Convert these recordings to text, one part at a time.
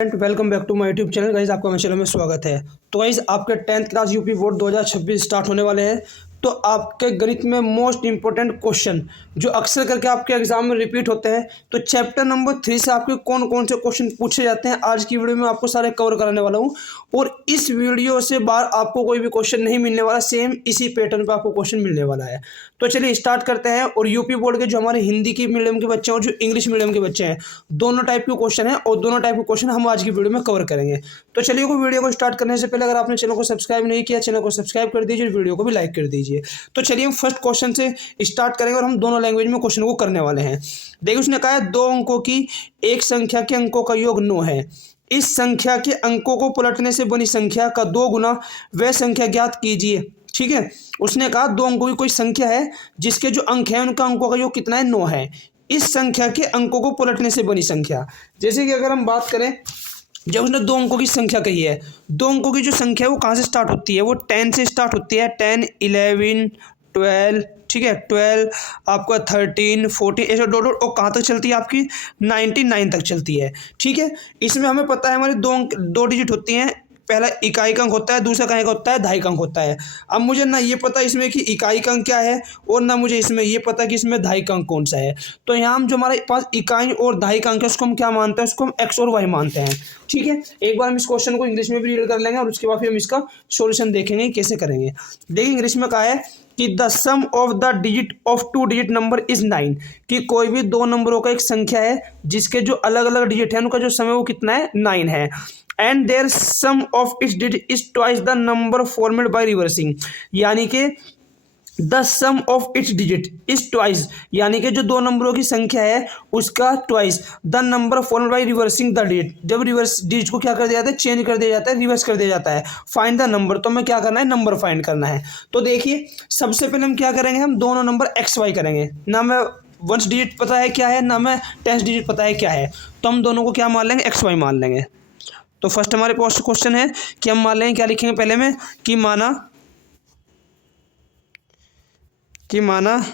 Welcome back to my YouTube channel guys. आपका मेरे channel में स्वागत है। तो गाइस आपके 10th class UP board 2026 start होने वाले हैं। तो आपके गणित में मोस्ट इंपॉर्टेंट क्वेश्चन जो अक्सर करके आपके एग्जाम में रिपीट होते हैं, तो चैप्टर नंबर 3 से आपके कौन कौन से क्वेश्चन पूछे जाते हैं आज की वीडियो में आपको सारे कवर कराने वाला हूं। और इस वीडियो से बाहर आपको कोई भी क्वेश्चन नहीं मिलने वाला, सेम इसी पैटर्न पर आपको क्वेश्चन मिलने वाला है। तो चलिए स्टार्ट करते हैं। और यूपी बोर्ड के जो हमारे हिंदी की मीडियम के बच्चे हैं और जो इंग्लिश मीडियम के बच्चे हैं, दोनों टाइप के क्वेश्चन हैं और दोनों टाइप के क्वेश्चन हम आज की वीडियो में कवर करेंगे। तो चलिए वीडियो को स्टार्ट करने से पहले अगर आपने चैनल को सब्सक्राइब नहीं किया, चैनल को सब्सक्राइब कर दीजिए, वीडियो को भी लाइक कर दीजिए। तो चलिए हम फर्स्ट क्वेश्चन से स्टार्ट करेंगे और हम दोनों लैंग्वेज में क्वेश्चन को करने वाले हैं। देखिए उसने कहा है 2 अंकों की एक संख्या के अंकों का योग 9 है। इस संख्या के अंकों को पलटने से बनी संख्या का 2 गुना वह संख्या ज्ञात कीजिए। ठीक है, उसने कहा 2 अंकों की कोई संख्या है जिसके जो अंक है उनका अंकों का योग कितना है, 9 है। इस संख्या के अंकों को पलटने से बनी संख्या, जैसे कि अगर हम बात करें, जब उसने 2 अंकों की संख्या कही है, 2 अंकों की जो संख्या है वो कहाँ से स्टार्ट होती है, वो 10 से स्टार्ट होती है। 10, 11, 12, ठीक है, 12 आपका 13, 14 ऐसे डॉट डॉट और कहाँ तक चलती है आपकी 99 तक चलती है। ठीक है, इसमें हमें पता है हमारी दो डिजिट होती हैं। पहला इकाई का अंक होता है, दूसरा का अंक होता है दहाई का अंक होता है। अब मुझे ना ये पता इसमें कि इकाई का अंक क्या है और ना मुझे इसमें ये पता कि इसमें दहाई का अंक कौन सा है। तो यहाँ हम जो हमारे पास इकाई और दहाई का अंक है उसको हम क्या मानते हैं, उसको हम एक्स और वाई मानते हैं। ठीक है, एक बार हम इस क्वेश्चन को इंग्लिश में भी रीड कर लेंगे और उसके बाद फिर हम इसका सॉल्यूशन देखेंगे कैसे करेंगे। देखिए इंग्लिश में कहा है कि the sum of the digit of 2 digit number is 9, कि कोई भी 2 नंबरों का एक संख्या है जिसके जो अलग अलग डिजिट है उनका जो समय वो कितना है, 9 है। And their sum of its digit is twice the number formed by reversing, यानी कि the sum of its digit is twice, यानी कि जो 2 नंबरों की संख्या है उसका twice the number formed by reversing the digit. जब रिवर्स डिजिट को क्या कर दिया जाता है, चेंज कर दिया जाता है, रिवर्स कर दिया जाता है। फाइंड द नंबर, तो हमें क्या करना है, नंबर फाइंड करना है। तो देखिए सबसे पहले हम क्या करेंगे, हम दोनों नंबर एक्स वाई करेंगे। ना हमें 1 डिजिट पता है क्या है, ना हमें 10 डिजिट पता है क्या है, तो हम दोनों को क्या मान लेंगे, एक्स वाई मान लेंगे। तो फर्स्ट हमारे पास क्वेश्चन है कि हम मान लेंगे, क्या लिखेंगे पहले में, कि माना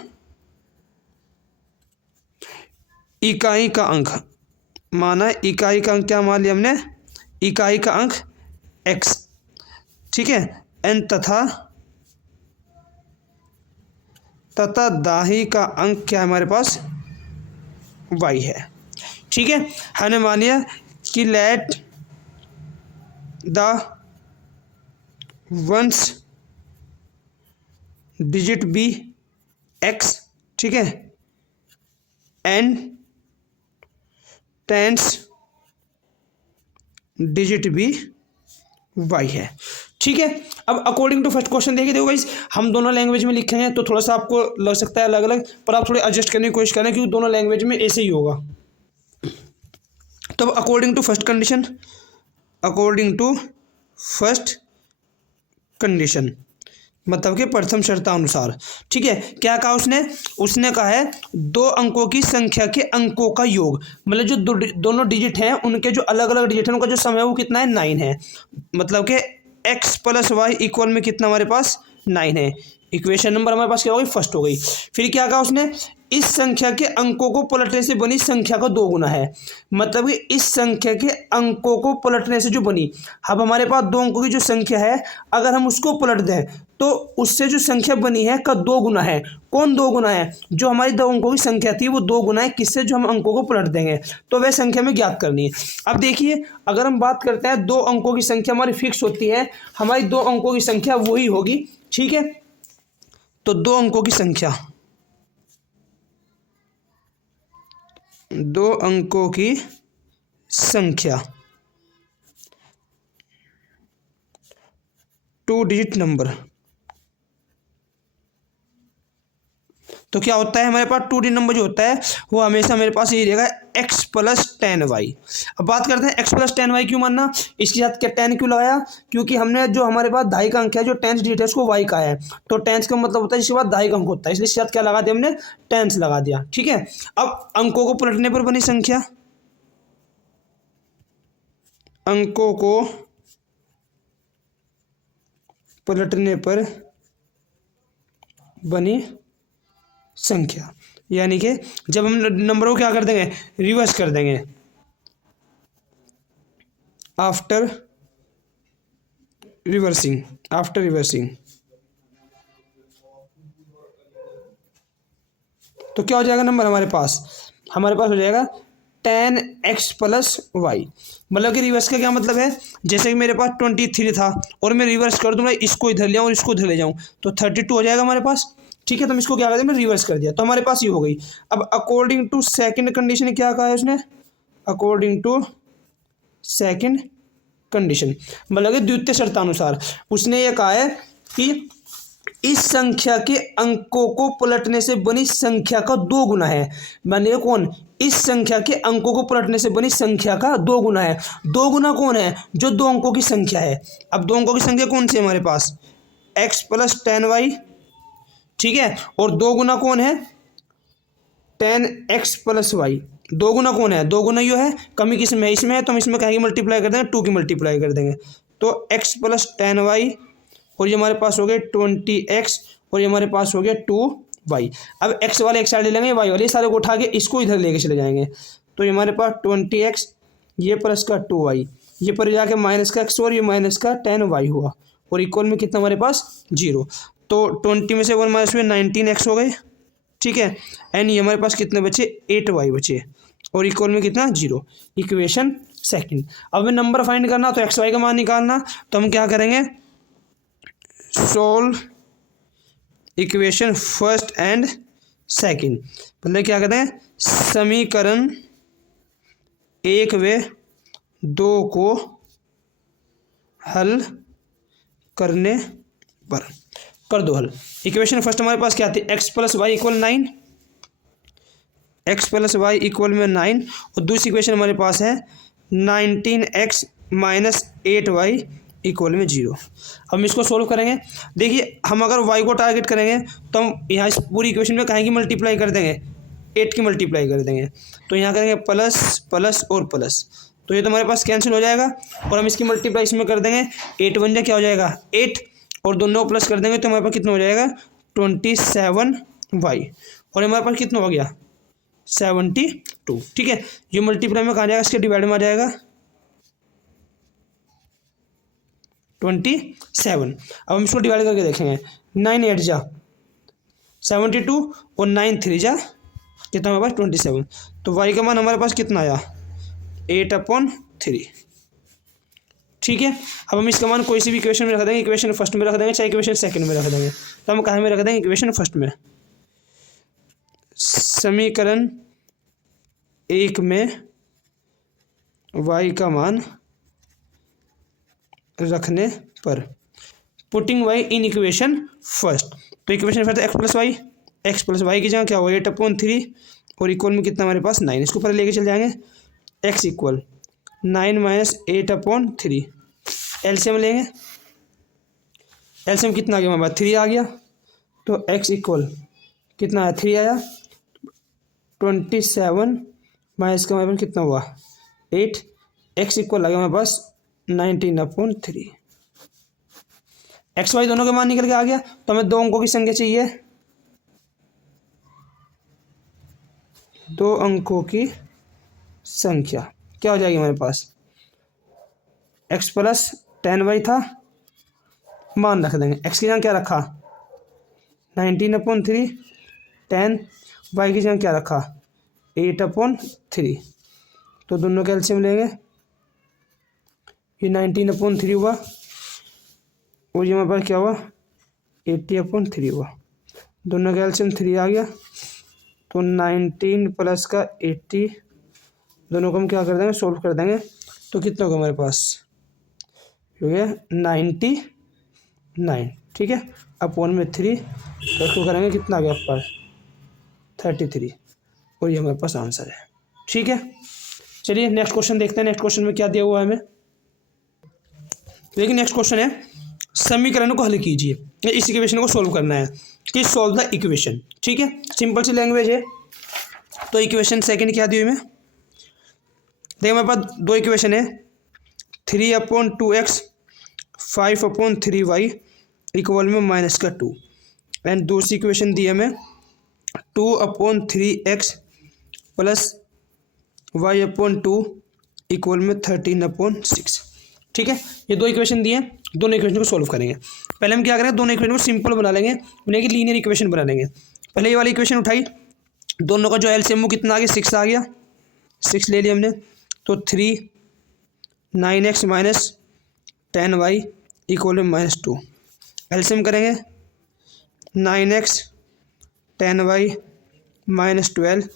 इकाई का अंक, माना इकाई का अंक क्या मान लिया हमने, इकाई का अंक x, ठीक है, एन तथा दाही का अंक क्या है हमारे पास, y है। ठीक है, हमने मान लिया कि let the ones digit be x, ठीक है, एंड टेंस डिजिट भी y है। ठीक है, अब अकॉर्डिंग टू फर्स्ट क्वेश्चन देखिए, देखो गाइस हम दोनों लैंग्वेज में लिखेंगे तो थोड़ा सा आपको लग सकता है अलग अलग, पर आप थोड़े एडजस्ट करने की कोशिश करें क्योंकि दोनों लैंग्वेज में ऐसे ही होगा। तो अकॉर्डिंग टू फर्स्ट कंडीशन मतलब कि प्रथम शर्तानुसार। ठीक है, क्या कहा उसने कहा है 2 अंकों की संख्या के अंकों का योग, मतलब जो दोनों डिजिट हैं उनके जो अलग अलग डिजिट हैं उनका जो समय है वो कितना है, 9 है। मतलब कि x + y इक्वल में कितना हमारे पास 9 है। इक्वेशन नंबर हमारे पास क्या हो गई, फर्स्ट हो गई। फिर क्या कहा उसने, इस संख्या के अंकों को पलटने से बनी संख्या का 2 गुना है। मतलब कि इस संख्या के अंकों को पलटने से जो बनी, अब हमारे पास 2 अंकों की जो संख्या है अगर हम उसको पलट दें तो उससे जो संख्या बनी है का 2 गुना है। कौन 2 गुना है, जो हमारी 2 अंकों की संख्या थी वो 2 गुना है किससे, जो हम अंकों को पलट देंगे, तो वह संख्या में ज्ञात करनी है। अब देखिए अगर हम बात करते हैं 2 अंकों की संख्या हमारी फिक्स होती है, हमारी 2 अंकों की संख्या वही होगी। ठीक है, तो 2 अंकों की संख्या, 2 अंकों की संख्या 2 डिजिट नंबर, तो क्या होता है हमारे पास 2 डिजिट नंबर जो होता है वो हमेशा मेरे पास यही रहेगा x + 10y। अब बात करते हैं x + 10y क्यों मानना, इसके साथ क्या 10 क्यों लगाया, क्योंकि हमने जो हमारे पास दहाई का अंक है जो 10 डिजिट है उसको y का है, तो 10 का मतलब होता है जिसके बाद दहाई का अंक होता है, इसलिए इसके साथ क्या लगा दिया हमने, 10 लगा दिया। ठीक है, अब अंकों को पलटने पर बनी संख्या, अंकों को पलटने पर बनी संख्या, यानी कि जब हम नंबरों को क्या कर देंगे, रिवर्स कर देंगे, आफ्टर रिवर्सिंग, आफ्टर रिवर्सिंग। तो क्या हो जाएगा नंबर हमारे पास हो जाएगा 10x प्लस वाई। मतलब कि रिवर्स का क्या मतलब है, जैसे कि मेरे पास 23 था और मैं रिवर्स कर दूंगा, इसको इधर ले आऊँ और इसको इधर ले जाऊँ, तो 32 हो जाएगा हमारे पास। ठीक है, तो हम इसको क्या कर दिया, मैं रिवर्स कर दिया, तो हमारे पास ये हो गई। अब अकॉर्डिंग टू सेकंड कंडीशन क्या कहा है उसने, अकॉर्डिंग टू सेकंड कंडीशन, मतलब कि द्वितीय शर्तानुसार उसने ये कहा है कि इस संख्या के अंकों को पलटने से बनी संख्या का 2 गुना है। मानिए कौन, इस संख्या के अंकों को पलटने से बनी संख्या का 2 गुना है। 2 गुना कौन है, जो 2 अंकों की संख्या है। अब 2 अंकों की संख्या कौन सी है हमारे पास, x प्लस 10y। ठीक है, और 2 गुना कौन है, 10x प्लस वाई। 2 गुना कौन है, 2 गुना यो है, कमी किस में है, इसमें है, तो हम इसमें कहेंगे मल्टीप्लाई कर देंगे, 2 की मल्टीप्लाई कर देंगे, तो x प्लस 10y, और ये हमारे पास हो गए 20x, और ये हमारे पास हो गया 2y। अब x वाले एक साइड ले लेंगे, y वाले सारे को उठा के इसको इधर लेके चले जाएंगे, तो ये हमारे पास 20x, ये प्लस का 2y, ये पर जाके माइनस का x और ये माइनस का 10y हुआ, और इक्वल में कितना हमारे पास 0। तो 20 में से 1 माइनस में 19x हो गए। ठीक है, एंड ये हमारे पास कितने बचे, 8y बचे, और इक्वल में कितना 0। Equation second. अब हमें नंबर फाइंड करना, तो एक्स वाई का मान निकालना, तो हम क्या करेंगे, solve equation first and second. मतलब क्या कहते हैं, समीकरण 1 व 2 को हल करने पर कर दो हल। इक्वेशन फर्स्ट हमारे पास क्या आती है, x plus y equal 9, x plus y equal में 9, और दूसरी इक्वेशन हमारे पास है 19x माइनस 8y इक्वल में 0। अब हम इसको सोल्व करेंगे। देखिए, हम अगर y को टारगेट करेंगे तो हम यहाँ इस पूरी इक्वेशन में कहेंगे मल्टीप्लाई कर देंगे, 8 की मल्टीप्लाई कर देंगे, तो यहाँ करेंगे प्लस प्लस और प्लस, तो ये तो हमारे पास कैंसिल हो जाएगा, और हम इसकी मल्टीप्लाई इसमें कर देंगे, 8 वन जा क्या हो जाएगा 8, और दोनों को प्लस कर देंगे तो हमारे पास कितना हो जाएगा 27y, और हमारे पास कितना हो गया 72। ठीक है, ये मल्टीप्लाई में कहाँ जाएगा, इसके डिवाइड में आ जाएगा 27। अब हम इसको डिवाइड करके देखेंगे, 9 8 जा 72 और 9 3 जा कितना हमारे पास 27, तो y का मान हमारे पास कितना आया 8/3। ठीक है, अब हम इसका मान कोई सी भी इक्वेशन में रख देंगे, इक्वेशन फर्स्ट में रख देंगे चाहे इक्वेशन सेकंड में रख देंगे, तो हम कहाँ में रख देंगे, इक्वेशन फर्स्ट में। समीकरण 1 में y का मान रखने पर, putting y in equation first, तो equation first x plus y की जगह क्या होगा 8/3, और इक्वल में कितना हमारे पास 9, इसको पहले लेके चल जाएंगे, x इक्वल 9 माइनस 8/3, एलसीएम लेंगे, एलसीएम कितना आ गया हमारे पास 3 आ गया, तो x इक्वल कितना आया 3 आया, 27 माइनस का हमारे पास कितना हुआ 8, x इक्वल आ गया हमारे पास 19/3। एक्स वाई दोनों के मान निकल के आ गया, तो हमें 2 अंकों की संख्या चाहिए, 2 अंकों की संख्या क्या हो जाएगी हमारे पास, x प्लस 10y था, मान रख देंगे, x की जगह क्या रखा 19/3, 10 y की जगह क्या रखा 8/3, तो दोनों का एलसीएम लेंगे, ये 19/3 हुआ, और ये हमारे पास क्या हुआ 80/3 हुआ, दोनों का एलसीएम 3 आ गया, तो 19 प्लस का 80 दोनों को हम क्या कर देंगे सोल्व कर देंगे, तो कितना होगा हमारे पास हो गया 99। ठीक है, अपॉन में 3, तो इसको करेंगे कितना आ गया पर 33, और ये हमारे पास आंसर है। ठीक है, चलिए नेक्स्ट क्वेश्चन देखते हैं, नेक्स्ट क्वेश्चन में क्या दिया हुआ है हमें। लेकिन नेक्स्ट क्वेश्चन है समीकरण को हल कीजिए, इस इक्वेशन को सोल्व करना है कि सॉल्व द इक्वेशन। ठीक है, सिंपल सी लैंग्वेज है। तो इक्वेशन सेकंड क्या दी हुई में, देखिए हमारे पास 2 इक्वेशन है, 3/2x 5/3y इक्वल में माइनस का 2, एंड दूसरी इक्वेशन दी हमें 2/3x प्लस y/2 इक्वल में 13/6। ठीक है, ये दो इक्वेशन दिए हैं, दोनों इक्वेशन को सोल्व करेंगे। पहले हम क्या करेंगे, दोनों इक्वेशन को सिंपल बना लेंगे, उन्हें की लीनियर इक्वेशन बना लेंगे। पहले ये वाली इक्वेशन उठाई, दोनों का जो एलसीएम वो कितना आ गया, 6 आ गया, 6 ले लिया हमने। तो 3 9x माइनस 10y इक्वल में -2, एलसीएम करेंगे 9x 10y -12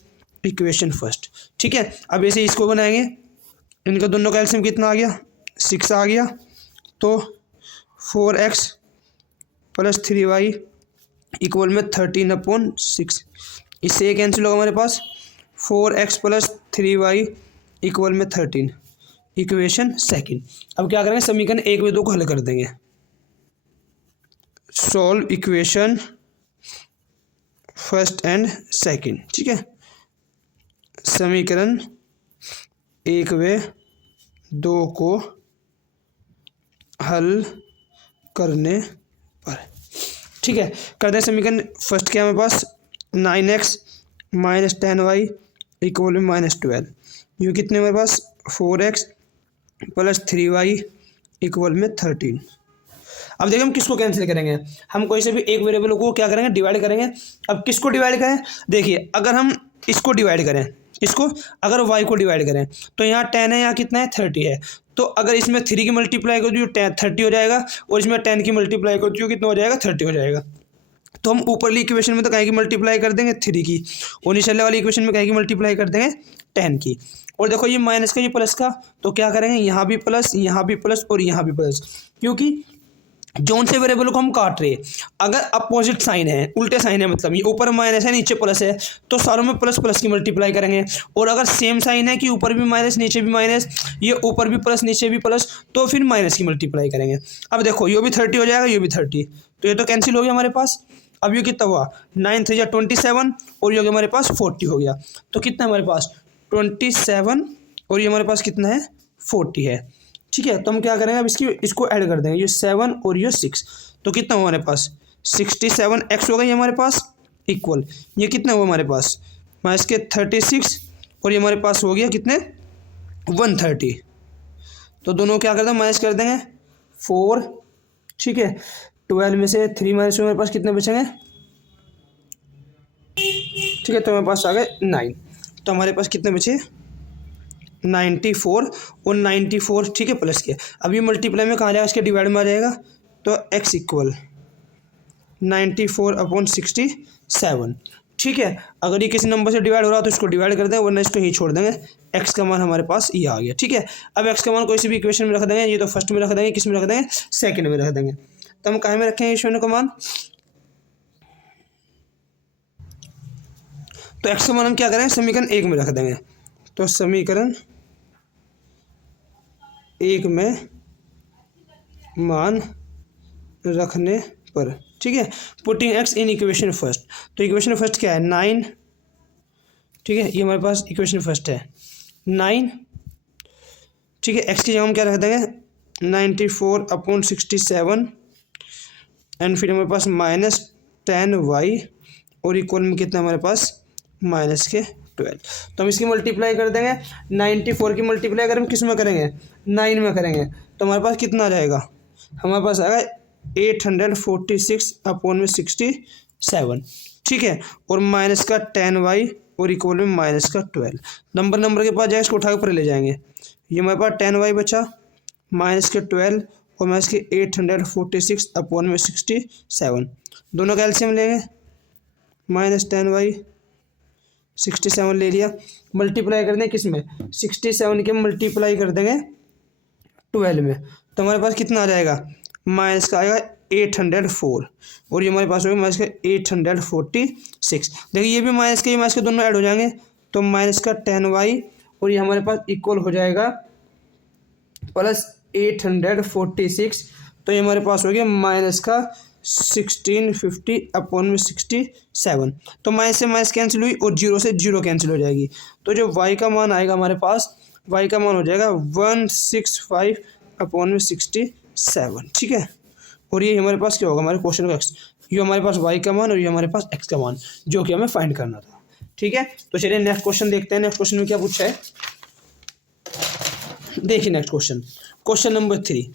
इक्वेशन फर्स्ट। ठीक है, अब ऐसे इसको बनाएंगे, इनका दोनों का एलसीएम कितना आ गया, 6 आ गया। तो 4x + 3y इक्वल में 13/6, इससे ये कैंसिल होगा हमारे पास, 4x + 3y इक्वल में 13, इक्वेशन सेकंड। अब क्या करेंगे, समीकरण 1 व 2 को हल कर देंगे। Solve equation first and second. ठीक है, समीकरण 1 व 2 को हल करने पर। ठीक है, करते हैं समीकरण फर्स्ट क्या है हमारे पास, 9x - 10y इक्वल में -12, ये कितने हमारे पास, 4x + 3y इक्वल में 13। अब देखिए हम किसको कैंसिल करेंगे, हम कोई से भी एक वेरिएबल को क्या करेंगे, डिवाइड करेंगे। अब किसको डिवाइड करें, देखिए अगर हम इसको डिवाइड करें, इसको अगर y को डिवाइड करें तो यहाँ 10 है, यहाँ कितना है 30 है। तो अगर इसमें 3 की मल्टीप्लाई कर दियो 30 हो जाएगा, और इसमें 10 की मल्टीप्लाई कर दियो कितना हो जाएगा, 30 हो जाएगा। तो हम ऊपरली इक्वेशन में तो कहीं की मल्टीप्लाई कर देंगे 3 की, और निचले वाली इक्वेशन में कहीं की मल्टीप्लाई कर देंगे 10 की। और देखो ये माइनस का, ये प्लस का, तो क्या करेंगे, यहाँ भी प्लस, यहाँ भी प्लस और यहाँ भी प्लस, क्योंकि जोन से वेरिएबल को हम काट रहे हैं। अगर अपोजिट साइन है, उल्टे साइन है, मतलब ये ऊपर माइनस है नीचे प्लस है, तो सारों में प्लस प्लस की मल्टीप्लाई करेंगे। और अगर सेम साइन है कि ऊपर भी माइनस नीचे भी माइनस, ये ऊपर भी प्लस नीचे भी प्लस, तो फिर माइनस की मल्टीप्लाई करेंगे। अब देखो ये भी 30 हो जाएगा, ये भी 30, तो ये तो कैंसिल हो गया हमारे पास। अब ये कितना हुआ, 9 3 27, और ये हो गया हमारे पास 40 हो गया। तो कितना हमारे पास 27, और ये हमारे पास कितना है 40 है। ठीक है, तो हम क्या करेंगे, अब इसको ऐड कर देंगे, ये 7 और ये 6, तो कितना हुआ हमारे पास 67x हो गई हमारे पास, इक्वल ये कितना हुआ हमारे पास माइनस के 36, और ये हमारे पास हो गया कितने 130। तो दोनों क्या कर देंगे, माइनस कर देंगे 4। ठीक है, 12 में से 3 माइनस हमारे पास कितने बचेंगे, ठीक है, तो हमारे पास आ गए 9। तो हमारे पास कितने बचे 94, और 94 ठीक है प्लस के। अब ये मल्टीप्लाई में कहाँ जाएगा, इसके डिवाइड में आ जाएगा, तो x इक्वल 94/67। ठीक है, अगर ये किसी नंबर से डिवाइड हो रहा है तो इसको डिवाइड कर दें, वरना इसको ही छोड़ देंगे। x का मान हमारे पास ये आ गया। ठीक है, अब x का मान कोई सी भी इक्वेशन में रख देंगे, ये तो फर्स्ट में रख देंगे, किस में रख देंगे, सेकंड में रख देंगे। तो हम कहाँ में रखेंगे इक्वेशन का मान, तो x का मान हम क्या करेंगे, समीकरण 1 में रख देंगे। तो समीकरण 1 में मान रखने पर, ठीक है, पुटिंग x इन इक्वेशन फर्स्ट। तो इक्वेशन फर्स्ट क्या है 9, ठीक है, ये हमारे पास इक्वेशन फर्स्ट है 9। ठीक है, x की जगह हम क्या रख देंगे 94/67, एंड फिर हमारे पास -10y, और इक्वल में कितना हमारे पास -12। तो हम इसकी मल्टीप्लाई कर देंगे, 94 की मल्टीप्लाई अगर हम किस में करेंगे 9 में करेंगे, तो हमारे पास कितना आ जाएगा, हमारे पास आएगा 846/67। ठीक है, और माइनस का 10y, और इक्वल में -12। नंबर के पास जाए, इसको उठा के ऊपर ले जाएंगे, ये हमारे पास 10y बचा, -12 और माइनस के 846/67। दोनों का एलसीएम लेंगे, -10y 67 ले लिया, मल्टीप्लाई कर देंगे किस में 67 के मल्टीप्लाई कर देंगे 12 में, तो हमारे पास कितना आ जाएगा, माइनस का आएगा 804, और ये हमारे पास होगा माइनस का 846। देखिए ये भी माइनस के, ये माइनस के दोनों ऐड हो जाएंगे, तो माइनस का 10y, और ये हमारे पास इक्वल हो जाएगा प्लस 846। तो ये हमारे पास हो गया माइनस का 1650/67। तो माइनस से माइनस कैंसिल हुई, और 0 से 0 कैंसिल हो जाएगी। तो जो y का मान आएगा हमारे पास, y का मान हो जाएगा 165/67। ठीक है, और ये हमारे पास क्या होगा, हमारे क्वेश्चन का x, ये हमारे पास y का मान और ये हमारे पास x का मान, जो कि हमें फाइंड करना था। ठीक है, तो चलिए नेक्स्ट क्वेश्चन देखते हैं। नेक्स्ट क्वेश्चन में क्या पूछा है, देखिए नेक्स्ट क्वेश्चन, क्वेश्चन नंबर 3।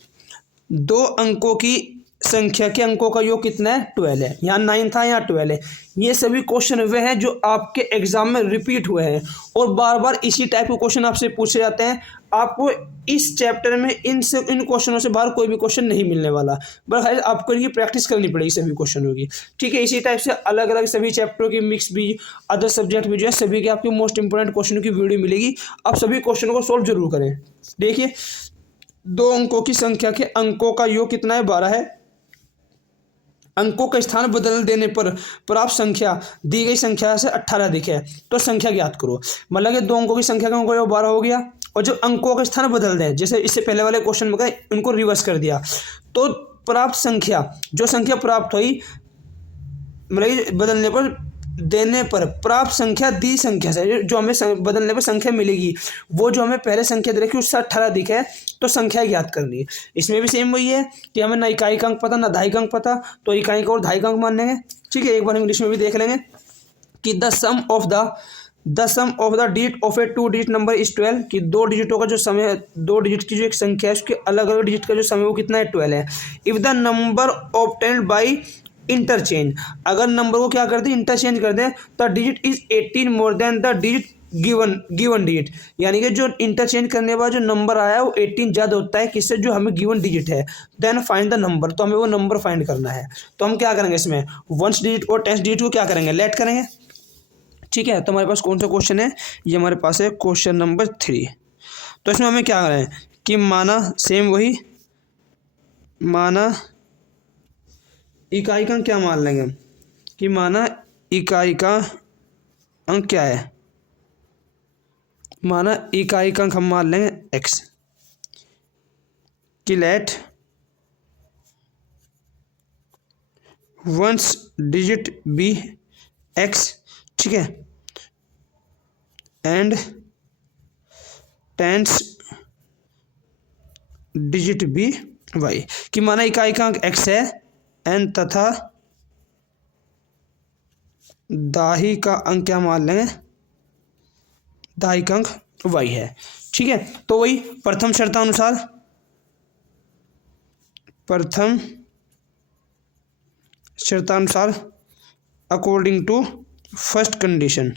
2 अंकों की संख्या के अंकों का योग कितना है? 12 है। यहाँ 9 था, यहाँ 12 है। ये सभी क्वेश्चन वे हैं जो आपके एग्जाम में रिपीट हुए हैं और बार बार इसी टाइप के क्वेश्चन आपसे पूछे जाते हैं। आपको इस चैप्टर में इन क्वेश्चनों से बाहर कोई भी क्वेश्चन नहीं मिलने वाला, बस आपको इनकी प्रैक्टिस करनी पड़ेगी सभी क्वेश्चनों की। ठीक है, इसी टाइप से अलग अलग सभी चैप्टरों की मिक्स भी, अदर सब्जेक्ट भी जो है सभी के आपके मोस्ट इंपोर्टेंट क्वेश्चनों की वीडियो मिलेगी। आप सभी क्वेश्चनों को सोल्व जरूर करें। देखिए, 2 अंकों की संख्या के अंकों का योग कितना है? 12 है। अंकों का स्थान बदल देने पर प्राप्त संख्या दी गई संख्या से 18 अधिक है, तो संख्या ज्ञात करो। मतलब कि 2 अंकों की संख्या का अंकों 12 हो गया, और जो अंकों का स्थान बदल दें, जैसे इससे पहले वाले क्वेश्चन में उनको रिवर्स कर दिया, तो प्राप्त संख्या, जो संख्या प्राप्त हुई मतलब बदलने पर देने पर प्राप्त संख्या दी संख्या से जो हमें बदलने पर संख्या मिलेगी, वो जो हमें पहले संख्या दे रखी उससे 18 अधिक है, तो संख्या ज्ञात करनी है। इसमें भी सेम वही है कि हमें ना इकाई का अंक पता ना दहाई का अंक पता, तो इकाई का और दहाई का अंक मान लेंगे। ठीक है, एक बार इंग्लिश में भी देख लेंगे कि the sum of the digit of a 2 digit number is 12, कि 2 डिजिटों का जो समय, 2 डिजिट की जो एक संख्या है उसके अलग अलग डिजिट का जो समय वो कितना है? 12 है। If the number obtained by interchange, अगर नंबर को क्या कर दें? इंटरचेंज कर दें, the digit is 18 more than the digit given digit, यानी कि जो इंटरचेंज करने के बाद जो नंबर आया है वो 18 ज़्यादा होता है किससे? जो हमें गिवन डिजिट है। देन फाइंड द नंबर, तो हमें वो नंबर फाइंड करना है। तो हम क्या करेंगे इसमें? 1 डिजिट और 10 डिजिट को क्या करेंगे? लेट करेंगे। ठीक है, तो हमारे पास कौन सा क्वेश्चन है? ये हमारे पास है क्वेश्चन नंबर 3। तो इसमें हमें क्या करें कि माना सेम वही, माना इकाई का अंक क्या मान लेंगे कि माना इकाई का अंक क्या है? माना इकाई का अंक हम मान लेंगे x, कि लेट 1 डिजिट बी x, ठीक है, एंड 10 डिजिट बी y, कि माना इकाई का अंक x है एन तथा दाही का अंक क्या मान लेंगे? दाही का अंक y है। ठीक है, तो वही प्रथम शर्तानुसार, अकॉर्डिंग टू फर्स्ट कंडीशन।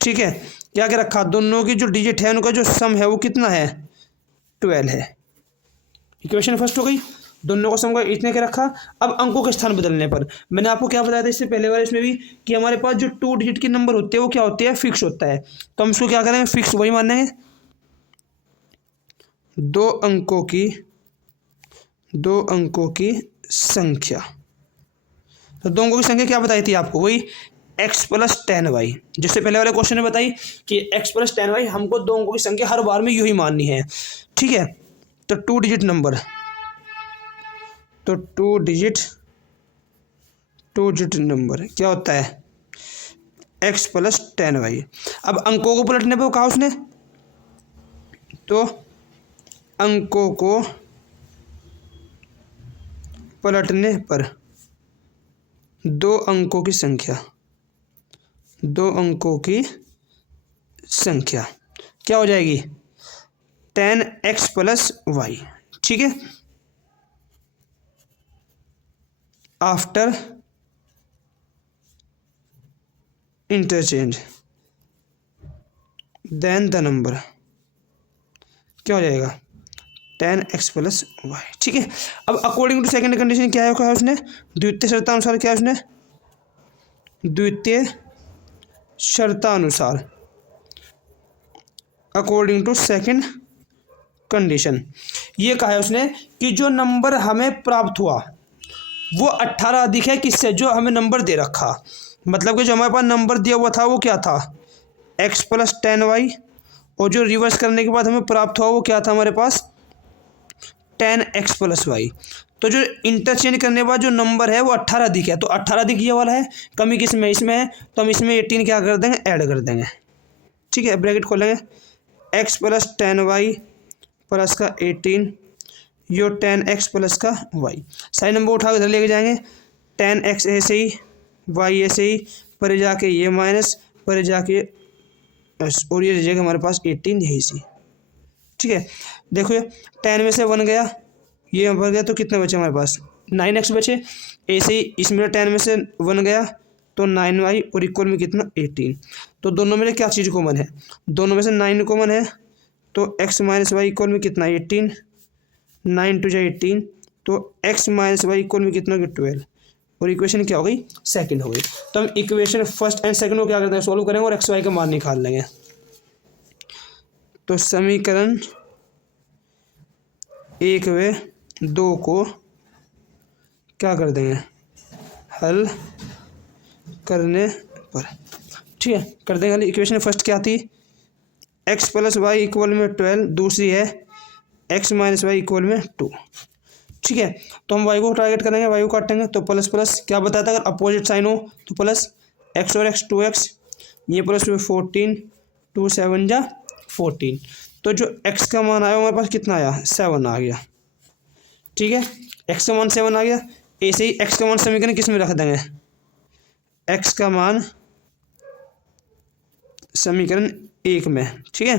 ठीक है, क्या क्या रखा? दोनों की जो डिजिट है उनका जो सम है वो कितना है? 12 है। इक्वेशन फर्स्ट हो गई, दोनों का सम का इतने के रखा। अब अंकों के स्थान बदलने पर, मैंने आपको क्या बताया था इससे पहले वाले इसमें भी कि हमारे पास जो 2 डिजिट के नंबर होते हैं वो क्या होते हैं? फिक्स होता है। तो हम इसको क्या करेंगे? फिक्स वही मानेंगे। 2 अंकों की संख्या, तो 2 अंकों की संख्या क्या बताई थी आपको? वही x + 10y, जिससे पहले वाले क्वेश्चन ने बताई कि x + 10y, हमको 2 अंकों की संख्या हर बार में यू ही माननी है। ठीक है, तो 2 डिजिट नंबर, तो 2 डिजिट नंबर क्या होता है? x + 10y। अब अंकों को पलटने पर कहा उसने, तो अंकों को पलटने पर 2 अंकों की संख्या क्या हो जाएगी? 10x + y। ठीक है, after interchange then the number क्या हो जाएगा? 10x + y। ठीक है, अब अकॉर्डिंग टू सेकंड कंडीशन क्या है कहा उसने? द्वितीय शर्तानुसार क्या है उसने? द्वितीय शर्तानुसार अकॉर्डिंग टू सेकंड कंडीशन ये कहा है उसने कि जो नंबर हमें प्राप्त हुआ वो 18 अधिक है किससे? जो हमें नंबर दे रखा। मतलब कि जो हमारे पास नंबर दिया हुआ था वो क्या था? x + 10y, और जो रिवर्स करने के बाद हमें प्राप्त हुआ वो क्या था हमारे पास? 10x + y। तो जो इंटरचेंज करने के बाद जो नंबर है वो 18 अधिक है, तो 18 अधिक ये वाला है, कमी किस में? इसमें है, तो हम इसमें 18 क्या कर देंगे? ऐड कर देंगे। ठीक है, ब्रैकेट खोलेंगे, x + 10y प्लस का 18 यो 10x प्लस का y, साइन नंबर उठा के इधर लेके जाएंगे, 10x ऐसे ही, y ऐसे ही, पर जाके ये माइनस, पर जाके और ये रह जाएगा हमारे पास 18 यही सी। ठीक है, देखो ये 10 में से 1 गया, ये बन गया, तो कितने बचे हमारे पास 9x बचे। ऐसे ही इसमें 10 में से 1 गया तो 9y और इक्वल में कितना 18। तो दोनों में क्या चीज़ कॉमन है, दोनों में से 9 कॉमन है, तो x माइनस वाई इक्वल में कितना 18, 9 टू जा 18, तो x माइनस वाई इक्वल में कितना 12, और इक्वेशन क्या हो गई सेकंड हो गई। तो हम इक्वेशन फर्स्ट एंड सेकंड को क्या करते हैं सोल्व करेंगे और एक्स वाई का मान निकाल लेंगे। तो समीकरण 1 व 2 को क्या कर देंगे हल करने पर, ठीक है कर देंगे हल। इक्वेशन फर्स्ट क्या थी, x प्लस वाई इक्वल में 12, दूसरी है x माइनस वाई इक्वल में 2, ठीक है। तो हम y को टारगेट करेंगे, y को काटेंगे, तो प्लस प्लस क्या बताता है, अगर अपोजिट साइन हो तो प्लस, x और x 2x, ये प्लस 14, 2 7 जा 14, तो जो x का मान आया हमारे पास कितना आया 7 आ गया, ठीक है। x का मान 7 आ गया। ऐसे ही x का मान समीकरण किस में रख देंगे, x का मान समीकरण 1 में, ठीक है।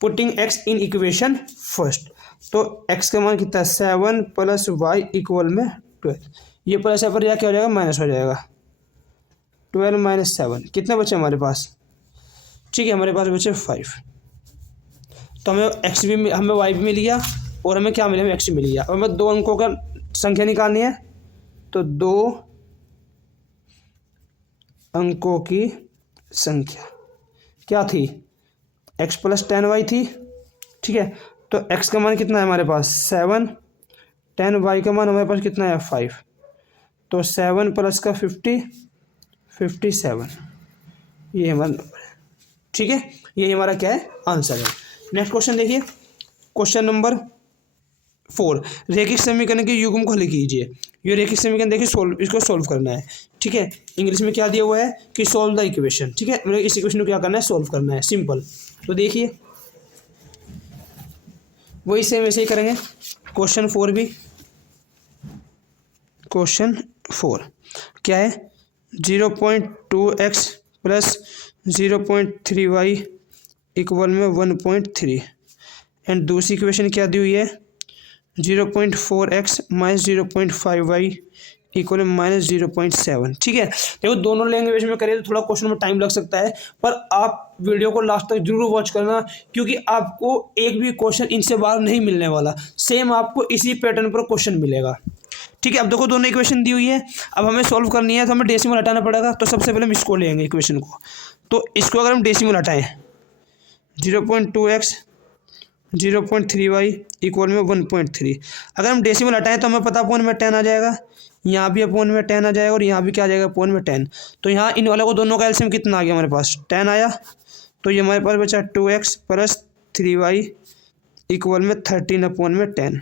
पुटिंग x इन इक्वेशन फर्स्ट, तो x का मान कितना है 7 प्लस वाई इक्वल में 12, ये प्लस यहाँ पर या क्या हो जाएगा माइनस हो जाएगा, 12 माइनस 7 कितने बचे हमारे पास, ठीक है हमारे पास बचे 5। तो हमें x भी हमें y भी मिल गया और हमें क्या मिला, हमें x भी मिल गया। अब हमें 2 अंकों का संख्या निकालनी है, तो 2 अंकों की संख्या क्या थी, x प्लस 10y थी, ठीक है। तो x का मान कितना है हमारे पास 7, 10y का मान हमारे पास कितना है 5, तो 7 प्लस का 50, 57, ये हमारा नंबर है, ठीक है। ये हमारा क्या है आंसर है। नेक्स्ट क्वेश्चन देखिए, क्वेश्चन नंबर 4, रैखिक समीकरण के युग्म को हल कीजिए। ये रैखिक समीकरण देखिए इसको सोल्व करना है, ठीक है। इंग्लिश में क्या दिया हुआ है कि सोल्व द इक्वेशन, ठीक है। मतलब इस इक्वेशन को क्या करना है सोल्व करना है, सिंपल। तो देखिए वही सेम ऐसे ही करेंगे। क्वेश्चन 4 भी, क्वेश्चन 4 क्या है 0.2x प्लस 0.3y इक्वल में 1.3, एंड दूसरी इक्वेशन क्या दी हुई है 0.4x minus 0.5y equal minus 0.7, ठीक है। देखो दोनों लैंग्वेज में करें तो थोड़ा क्वेश्चन में टाइम लग सकता है, पर आप वीडियो को लास्ट तक जरूर वॉच करना, क्योंकि आपको एक भी क्वेश्चन इनसे बाहर नहीं मिलने वाला, सेम आपको इसी पैटर्न पर क्वेश्चन मिलेगा, ठीक है। अब देखो दोनों इक्वेशन दी हुई है, अब हमें सॉल्व करनी है, तो हमें डेसिमल हटाना पड़ेगा। तो सबसे पहले हम इसको लेंगे इक्वेशन को, तो इसको अगर हम डेसिमल हटाएं 0.2x 0.3y इक्वल में 1.3, अगर हम डेसिमल हटाएं तो हमें पता अपोन में 10 आ जाएगा, यहाँ भी अपोन में 10 आ जाएगा और यहाँ भी क्या आ जाएगा अपोन में 10। तो यहाँ इन वालों को दोनों का एलसीएम कितना आ गया हमारे पास 10 आया, तो ये हमारे पास बचा 2x प्लस 3y इक्वल में 13 अपोन में 10,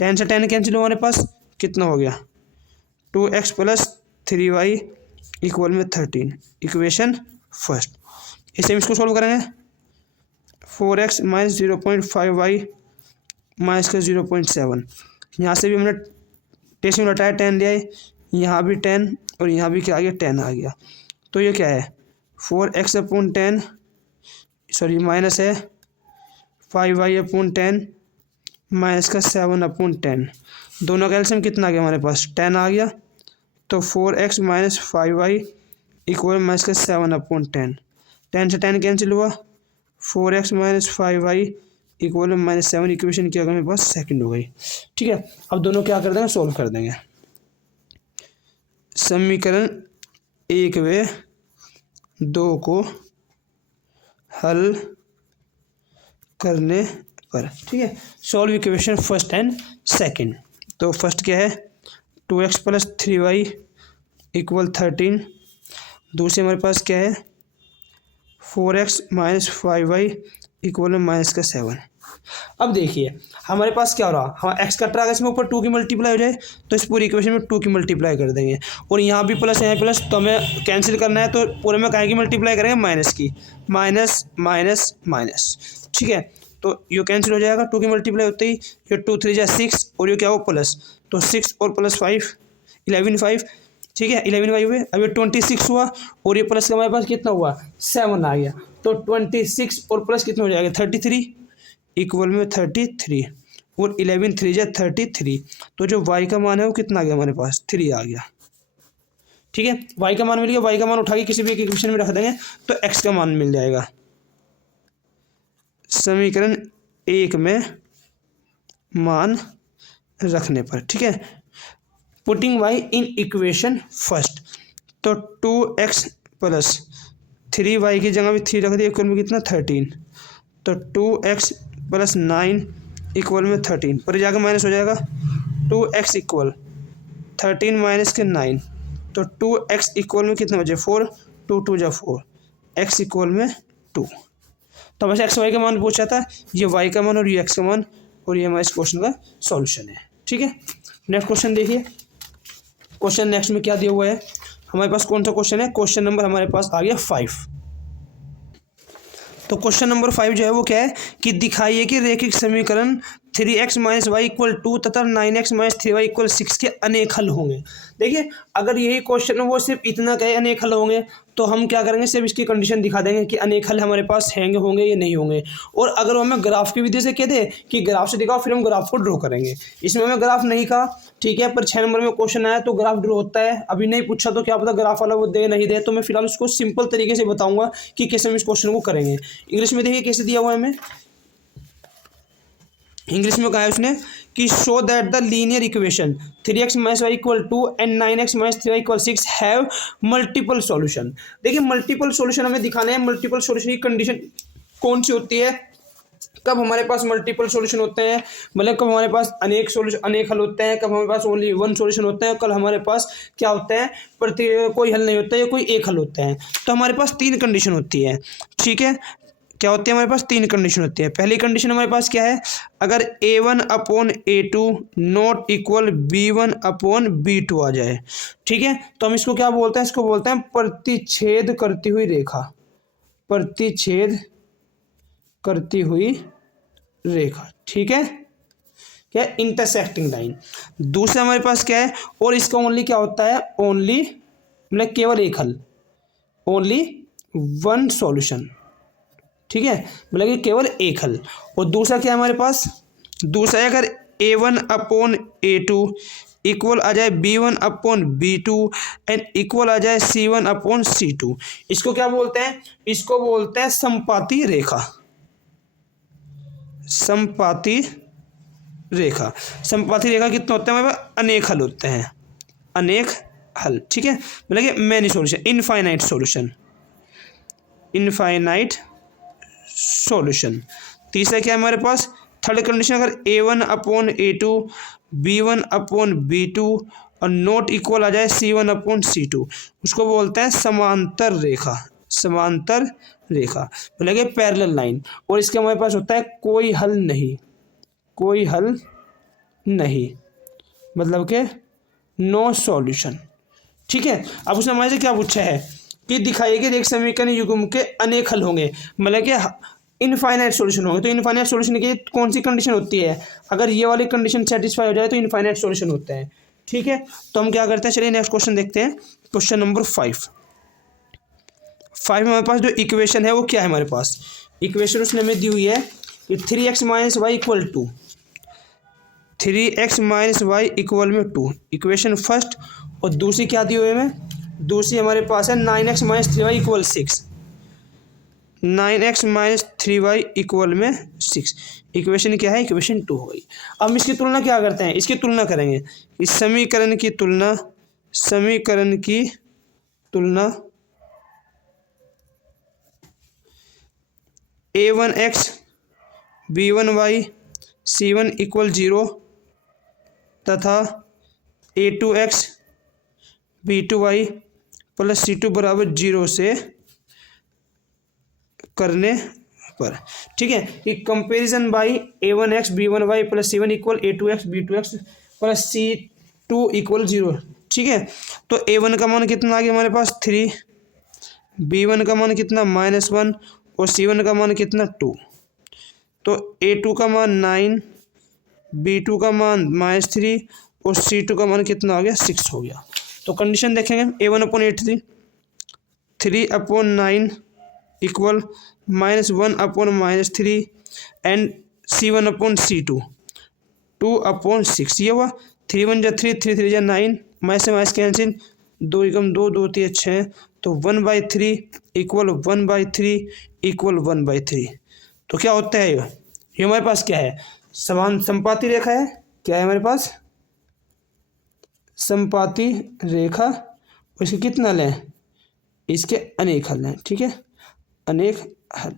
10 से 10 कैंसिल हमारे पास कितना हो गया 2x प्लस 3y इक्वल में 13, इक्वेशन फर्स्ट। इसे हम इसको सोल्व करेंगे 4x माइनस 0.5y माइनस का 0.7, यहाँ से भी हमने डेसिमल हटाया 10 लिया है, यहाँ भी 10 और यहाँ भी क्या आ गया 10 आ गया। तो ये क्या है 4x अपॉन 10 सॉरी माइनस है 5y अपॉन 10 माइनस का 7 अपॉन 10, दोनों का एलसीएम कितना आ गया हमारे पास 10 आ गया। तो 4x minus 5y equal minus का 7 अपॉन 10, 10 से 10 कैंसिल हुआ, 4x minus 5y equal minus 7, equation क्या मेरे पास सेकंड हो गई, ठीक है। अब दोनों क्या कर देंगे सोल्व कर देंगे। समीकरण 1 व 2 को हल करने पर, ठीक है। Solve equation first and second. तो फर्स्ट क्या है 2x प्लस 3y इक्वल 13, दूसरे हमारे पास क्या है 4x minus 5y equal minus का 7। अब देखिए हमारे पास क्या हो रहा, हम एक्स कट रहा है, इसमें ऊपर 2 की मल्टीप्लाई हो जाए तो इस पूरी इक्वेशन में 2 की मल्टीप्लाई कर देंगे, और यहाँ भी प्लस यहाँ प्लस, तो हमें कैंसिल करना है तो पूरे में काहे की मल्टीप्लाई करेंगे माइनस की, माइनस माइनस माइनस, ठीक है। तो ये कैंसिल हो जाएगा 2 की मल्टीप्लाई होते ही, ये 2 3 जा 6 और ये क्या हो प्लस, तो 6 और प्लस 5 11 5, ठीक है 11 5 हुए। अब ये 26 हुआ और ये प्लस का हमारे पास कितना हुआ 7 आ गया, तो 26 और प्लस कितना हो जाएगा 33 इक्वल में 33 और 11 3 जा 33। तो जो y का मान है वो कितना आ गया हमारे पास, 3 आ गया। ठीक है, y का मान मिल गया, y का मान उठा के किसी भी एक इक्वेशन में रख देंगे तो x का मान मिल जाएगा। समीकरण 1 में मान रखने पर, ठीक है, putting y in equation first, तो 2x प्लस 3y की जगह भी 3 रख दिया, इक्वल में कितना 13, तो 2x प्लस 9 इक्वल में 13, पर जाकर माइनस हो जाएगा, 2x इक्वल 13 माइनस के 9, तो 2x इक्वल में कितना बचे 4, 2 2 जा 4, x इक्वल में 2। तो बस एक्स वाई का मान पूछा था, ये y का मान और ये x का मान, और ये हमारे इस क्वेश्चन का सॉल्यूशन है। ठीक है, नेक्स्ट क्वेश्चन देखिए। क्वेश्चन नेक्स्ट में क्या दिया हुआ है हमारे पास, कौन सा क्वेश्चन है, क्वेश्चन नंबर हमारे पास आ गया 5। तो क्वेश्चन नंबर 5 जो है वो क्या है कि दिखाइए कि रैखिक समीकरण 3x माइनस वाई इक्वल 2 तथा 9x माइनस 3y इक्वल 6 के अनेक हल होंगे। देखिए, अगर यही क्वेश्चन वो सिर्फ इतना कहे अनेक हल होंगे तो हम क्या करेंगे, सिर्फ इसकी कंडीशन दिखा देंगे कि अनेक हल हमारे पास होंगे या नहीं होंगे। और अगर वो हमें ग्राफ की विधि से कह दे कि ग्राफ से दिखाओ, फिर हम ग्राफ को ड्रॉ करेंगे। इसमें हमें ग्राफ नहीं कहा, ठीक है, पर 6 नंबर में क्वेश्चन आया तो ग्राफ ड्रॉ होता है। अभी नहीं पूछा तो क्या पता ग्राफ वाला वो दे नहीं दे, तो मैं फिलहाल उसको सिंपल तरीके से बताऊंगा कि कैसे हम इस क्वेश्चन को करेंगे। इंग्लिश में देखिए कैसे दिया हुआ है हमें, इंग्लिश में कहा है उसने कि show that the linear equation 3x minus y equal 2 and 9x minus 3y equal 6 have multiple solution. देखिए, मल्टीपल सॉल्यूशन हमें दिखाना है। मल्टीपल सॉल्यूशन की कंडीशन कौन सी होती है, कब हमारे पास मल्टीपल सॉल्यूशन होते हैं, मतलब कब हमारे पास अनेक सॉल्यूशन अनेक हल होते हैं, कब हमारे पास ओनली वन सॉल्यूशन होते हैं, कल हमारे पास क्या होता है कोई हल नहीं होता है या कोई एक हल होता है। तो हमारे पास 3 कंडीशन होती है। ठीक है, क्या होती है हमारे पास 3 कंडीशन होती है। पहली कंडीशन हमारे पास क्या है, अगर a1 upon a2 not equal b1 upon b2 आ जाए। ठीक है, तो हम इसको क्या बोलते हैं, इसको बोलते हैं प्रतिच्छेद करती हुई रेखा, प्रतिच्छेद करती हुई रेखा। ठीक है, क्या इंटरसेक्टिंग लाइन। दूसरा हमारे पास क्या है, और इसका ओनली क्या होता है, ओनली मतलब केवल एक हल, ओनली वन सॉल्यूशन। ठीक है, मतलब कि केवल एक हल। और दूसरा क्या है हमारे पास, दूसरा है अगर a1 अपॉन a2 इक्वल आ जाए b1 upon b2 and equal आ जाए c1 अपॉन c2। इसको क्या बोलते हैं, इसको बोलते हैं समपाती रेखा, समपाती रेखा। समपाती रेखा कितने होते हैं हमारे पास, अनेक हल होते हैं, अनेक हल। ठीक है, मतलब कि many solution, infinite solution, infinite solution. तीसरा क्या है हमारे पास, थर्ड कंडीशन, अगर a1 upon a2 b1 upon b2 और नॉट इक्वल आ जाए c1 अपॉन c2, उसको बोलते हैं समांतर रेखा, समांतर रेखा मतलब कि पैरेलल लाइन। और इसके हमारे पास होता है कोई हल नहीं, कोई हल नहीं, मतलब कि नो सॉल्यूशन। ठीक है, अब उसने हमारे से क्या पूछा है कि दिखाइए कि एक समीकरण युग्म के अनेक हल होंगे, मतलब कि इनफाइनाइट सॉल्यूशन होंगे। तो इनफाइनाइट सॉल्यूशन की कौन सी कंडीशन होती है, अगर ये वाली कंडीशन सेटिस्फाई हो जाए तो इनफाइनाइट सॉल्यूशन होता है। ठीक है, तो हम क्या करते हैं, चलिए नेक्स्ट क्वेश्चन देखते हैं, क्वेश्चन नंबर 5 में हमारे पास जो इक्वेशन है वो क्या है, हमारे पास इक्वेशन उसने हमें दी हुई है कि 3x minus y equal to 3x minus y equal में 2, इक्वेशन फर्स्ट। और दूसरी क्या दी हुई है हमें, दूसरी हमारे पास है 9x minus 3y equal 6, 9x minus 3y equal में 6। इक्वेशन क्या है, इक्वेशन 2 हो गई। अब इसकी तुलना क्या करते हैं, इसकी तुलना करेंगे, इस समीकरण की तुलना, समीकरण की तुलना a1x b1y c1 इक्वल 0 तथा a2x b2y प्लस c2 बराबर 0 से करने पर। ठीक है, कि comparison by a1x b1y plus c1 equal a2x b2x plus c2 equal 0। ठीक है, तो a1 का मान कितना आ गया हमारे पास 3, b1 का मान कितना -1 और c1 का मान कितना 2। तो a2 का मान 9, b2 का मान -3 और c2 का मान कितना हो गया 6 हो गया। तो कंडीशन देखेंगे, a1 upon 8 3 upon 9 equal -1 upon -3 and C1/C2, 2/6 ये हुआ। 3 1 जा 3, 3 3 जा 9, माइनस से माइनस कैंसिल, 2 एकम 2, 2 3 6, तो 1/3 इक्वल 1/3 इक्वल 1/3। तो क्या होता है ये हमारे पास क्या है, समान समपाती रेखा है। क्या है हमारे पास, समपाती रेखा, और इसके कितना लें, इसके अनेक हल हैं। ठीक है, अनेक हल।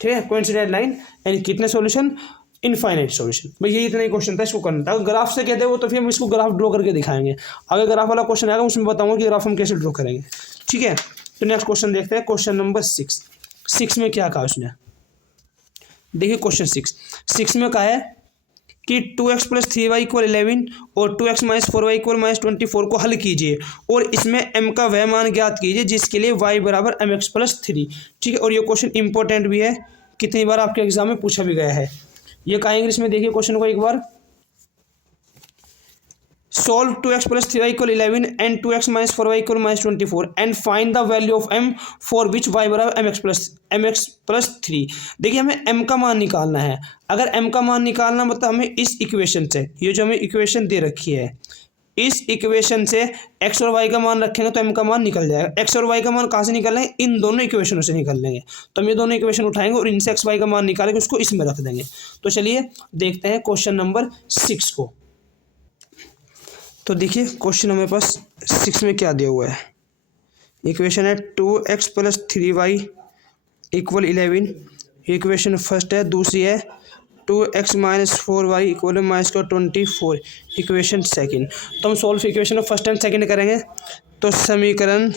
ठीक है, कोइंसिडेंट लाइन यानी कितने सॉल्यूशन, इनफाइनाइट सॉल्यूशन। भाई ये इतना ही क्वेश्चन था, इसको करना था। अगर ग्राफ से कहते हो तो फिर हम इसको ग्राफ ड्रॉ करके दिखाएंगे। अगर ग्राफ वाला क्वेश्चन आएगा उसमें बताऊंगा कि ग्राफ हम कैसे ड्रॉ करेंगे। ठीक है, तो नेक्स्ट क्वेश्चन देखते हैं, क्वेश्चन नंबर 6 में क्या कहा उसने। देखिए क्वेश्चन 6 में कहा है कि 2x + 3y = 11 और 2x - 4y = -24 को हल कीजिए और इसमें m का वह मान ज्ञात कीजिए जिसके लिए y = mx + 3। ठीक है, और ये क्वेश्चन इंपॉर्टेंट भी है, कितनी बार आपके एग्जाम में पूछा भी गया है। ये कहा इंग्लिश में, देखिए क्वेश्चन को एक बार। Solve 2x + 3y = 11 and 2x - 4y = -24 and find the value of m for which y = mx + 3। देखिए हमें m का मान निकालना है। अगर m का मान निकालना मतलब हमें इस इक्वेशन से, ये जो हमें इक्वेशन दे रखी है, इस इक्वेशन से x और y का मान रखेंगे तो m का मान निकल जाएगा। x और y का मान कहाँ से निकल लेंगे, इन दोनों इक्वेशनों से निकल लेंगे। तो हम ये दोनों इक्वेशन उठाएंगे और इनसे x y का मान निकालेंगे, उसको इसमें रख देंगे। तो चलिए देखते हैं क्वेश्चन नंबर 6 को। तो देखिए क्वेश्चन हमारे पास 6 में क्या दिया हुआ है। इक्वेशन है 2x + 3y = 11, इक्वेशन फर्स्ट है। दूसरी है 2x - 4y = -24, इक्वेशन सेकंड। तो हम solve equation first and second करेंगे। तो समीकरण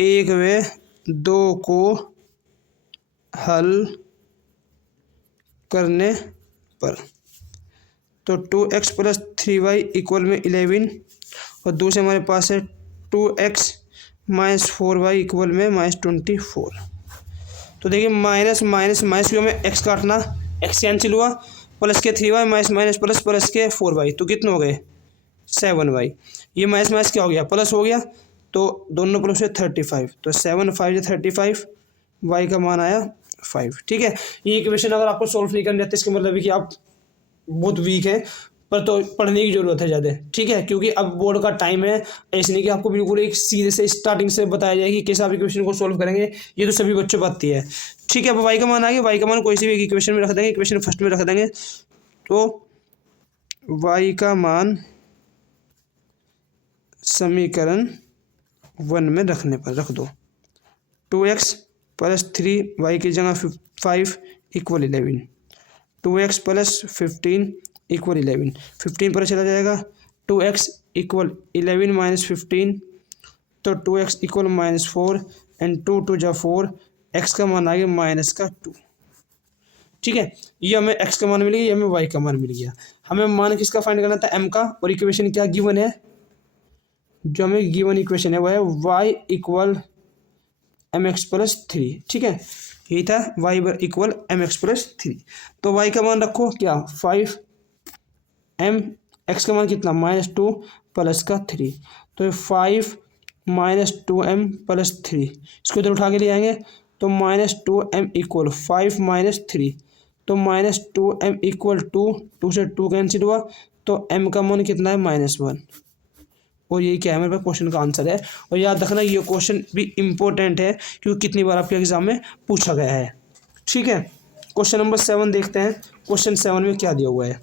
1 व 2 को हल करने पर, तो 2x + 3y = 11 और दूसरे हमारे पास है 2x - 4y = -24। तो देखिए माइनस माइनस माइनस भी हमें x काटना, x कैंसिल हुआ, प्लस के 3y minus minus plus plus के 4y, तो कितने हो गए 7y। ये माइनस माइनस क्या हो गया, प्लस हो गया, तो दोनों प्लस से 35, तो 7 5 35, y का मान आया 5। ठीक है, ये इक्वेशन अगर आपको सॉल्व नहीं करनी आती इसका मतलब है कि आप बहुत वीक है, पर तो पढ़ने की जरूरत है ज़्यादा। ठीक है, क्योंकि अब बोर्ड का टाइम है, ऐसे नहीं कि आपको बिल्कुल एक सीधे से स्टार्टिंग से बताया जाए कि कैसे आप इक्वेशन को सॉल्व करेंगे, ये तो सभी बच्चों को आती है। ठीक है, अब वाई का मान आ गया, वाई का मान कोई सी भी एक इक्वेशन में रख देंगे, इक्वेशन फर्स्ट में रख देंगे। तो वाई का मान समीकरण 1 में रखने पर रख दो। 2x + 3y की जगह 5 = 11, 2x + 15 = 11, 15 पर चला जाएगा, 2x = 11 - 15, तो 2x = -4 एंड 2 2 जा 4, x का मान आ गया -2। ठीक है, ये हमें x का मान मिल गया, ये हमें y का मान मिल गया। हमें मान किसका फाइंड करना था, m का, और इक्वेशन क्या गिवन है, जो हमें गिवन इक्वेशन है वह है y = mx + 3। ठीक है, यही था y = mx + 3। तो y का मान रखो क्या 5m, x का मान कितना -2 प्लस का 3, तो 5 - 2m + 3, इसको इधर उठा के ले आएंगे, तो -2m = 5 - 3, तो -2m = 2, 2 से 2 कैंसिल हुआ, तो m का मान कितना है -1। और यही क्या है हमारे पास क्वेश्चन का आंसर है। और याद रखना ये क्वेश्चन भी इम्पोर्टेंट है क्योंकि कितनी बार आपके एग्जाम में पूछा गया है। ठीक है, क्वेश्चन नंबर 7 देखते हैं। क्वेश्चन 7 में क्या दिया हुआ है,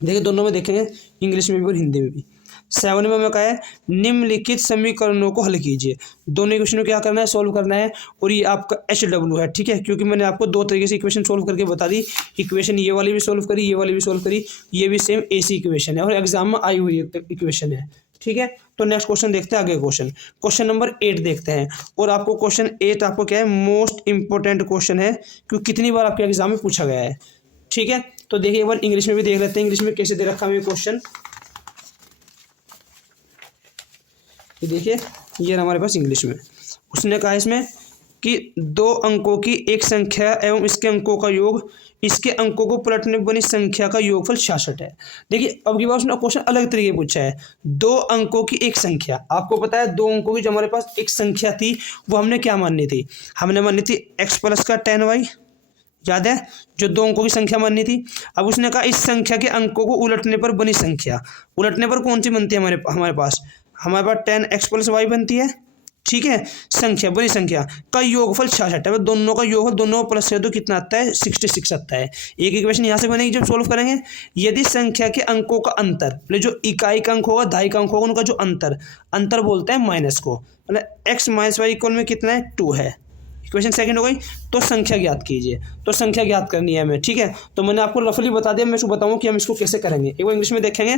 देखिए दोनों में देखेंगे, इंग्लिश में भी और हिंदी में भी। 7 में हमें कहा है निम्नलिखित समीकरणों को हल कीजिए। दोनों इक्वेशन को क्या करना है, सॉल्व करना है, और ये आपका HW है। ठीक है, क्योंकि मैंने आपको दो तरीके से इक्वेशन सॉल्व करके बता दी। इक्वेशन ये वाली भी सॉल्व करी, ये वाली भी सॉल्व करी, ये भी सेम AC इक्वेशन है और एग्जाम में आई हुई इक्वेशन है। ठीक है, तो नेक्स्ट क्वेश्चन देखते हैं, आगे क्वेश्चन नंबर 8 देखते हैं। और आपको क्वेश्चन 8 आपको क्या है, मोस्ट इंपॉर्टेंट क्वेश्चन है क्योंकि कितनी बार आपके एग्जाम में पूछा गया है। ठीक है, तो देखिए एक बार इंग्लिश में भी देख लेते हैं, इंग्लिश में कैसे दे रखा है क्वेश्चन। ये देखिए, ये हमारे पास इंग्लिश में उसने कहा इसमें कि 2 अंकों की एक संख्या एवं इसके अंकों का योग, इसके अंकों को पलटने पर बनी संख्या का योगफल 66 है। देखिए अब की बार उसने क्वेश्चन अलग तरीके पूछा है। 2 अंकों की एक संख्या, आपको पता है 2 अंकों की जो हमारे पास एक संख्या थी वो हमने क्या माननी थी, हमने माननी थी x + का 10y, याद है, जो दो अंकों की संख्या माननी थी। अब उसने कहा इस संख्या के अंकों को उलटने पर बनी संख्या, उलटने पर कौन सी बनती है हमारे पास 10x प्लस वाई बनती है, ठीक है। संख्या बड़ी संख्या का योगफल 66 है, दोनों का योगफल दोनों प्लस से तो कितना आता है 66 आता है। एक इक्वेशन यहाँ से बनेगी जब सोल्व करेंगे। यदि संख्या के अंकों का अंतर, मतलब जो इकाई का अंक होगा दहाई का अंक होगा उनका जो अंतर बोलते हैं माइनस को, मतलब x माइनस वाई इक्वल में कितना है 2 है। इक्वेशन सेकंड हो गई। तो संख्या ज्ञात कीजिए, तो संख्या ज्ञात करनी है हमें, ठीक है। तो मैंने आपको रफली बता दिया, मैं इसको बताऊँ कि हम इसको कैसे करेंगे। एक बार इंग्लिश में देखेंगे।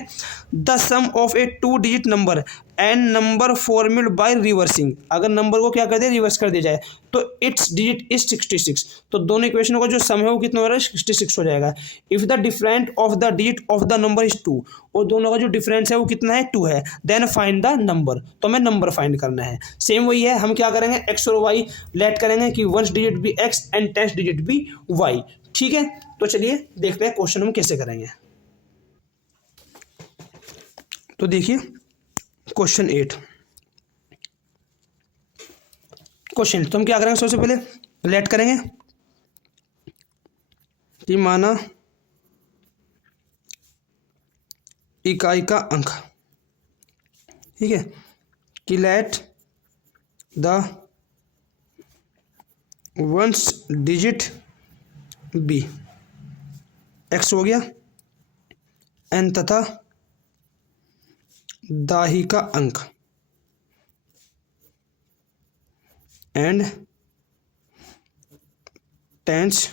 The sum of a 2 digit number and number formed by reversing, अगर नंबर को क्या कर दिया रिवर्स कर दिया जाए तो इट्स डिजिट इज 66। तो दोनों इक्वेशनों का जो सम है वो कितना हो रहा है 66 हो जाएगा। If the different of the digit of the number is 2, और दोनों का जो डिफरेंस है वो कितना है 2 है, देन फाइंड द नंबर, तो हमें नंबर फाइंड करना है। सेम वही है, हम क्या करेंगे x और y लेट करेंगे कि 1 डिजिट भी x एंड 10 डिजिट भी y, ठीक है। तो चलिए देखते हैं क्वेश्चन हम कैसे करेंगे। तो देखिए क्वेश्चन 8, क्वेश्चन तो हम क्या करेंगे, सबसे पहले लेट करेंगे कि माना इकाई का अंक, ठीक है, कि let the ones digit be x हो गया n तथा दाही का अंक and tens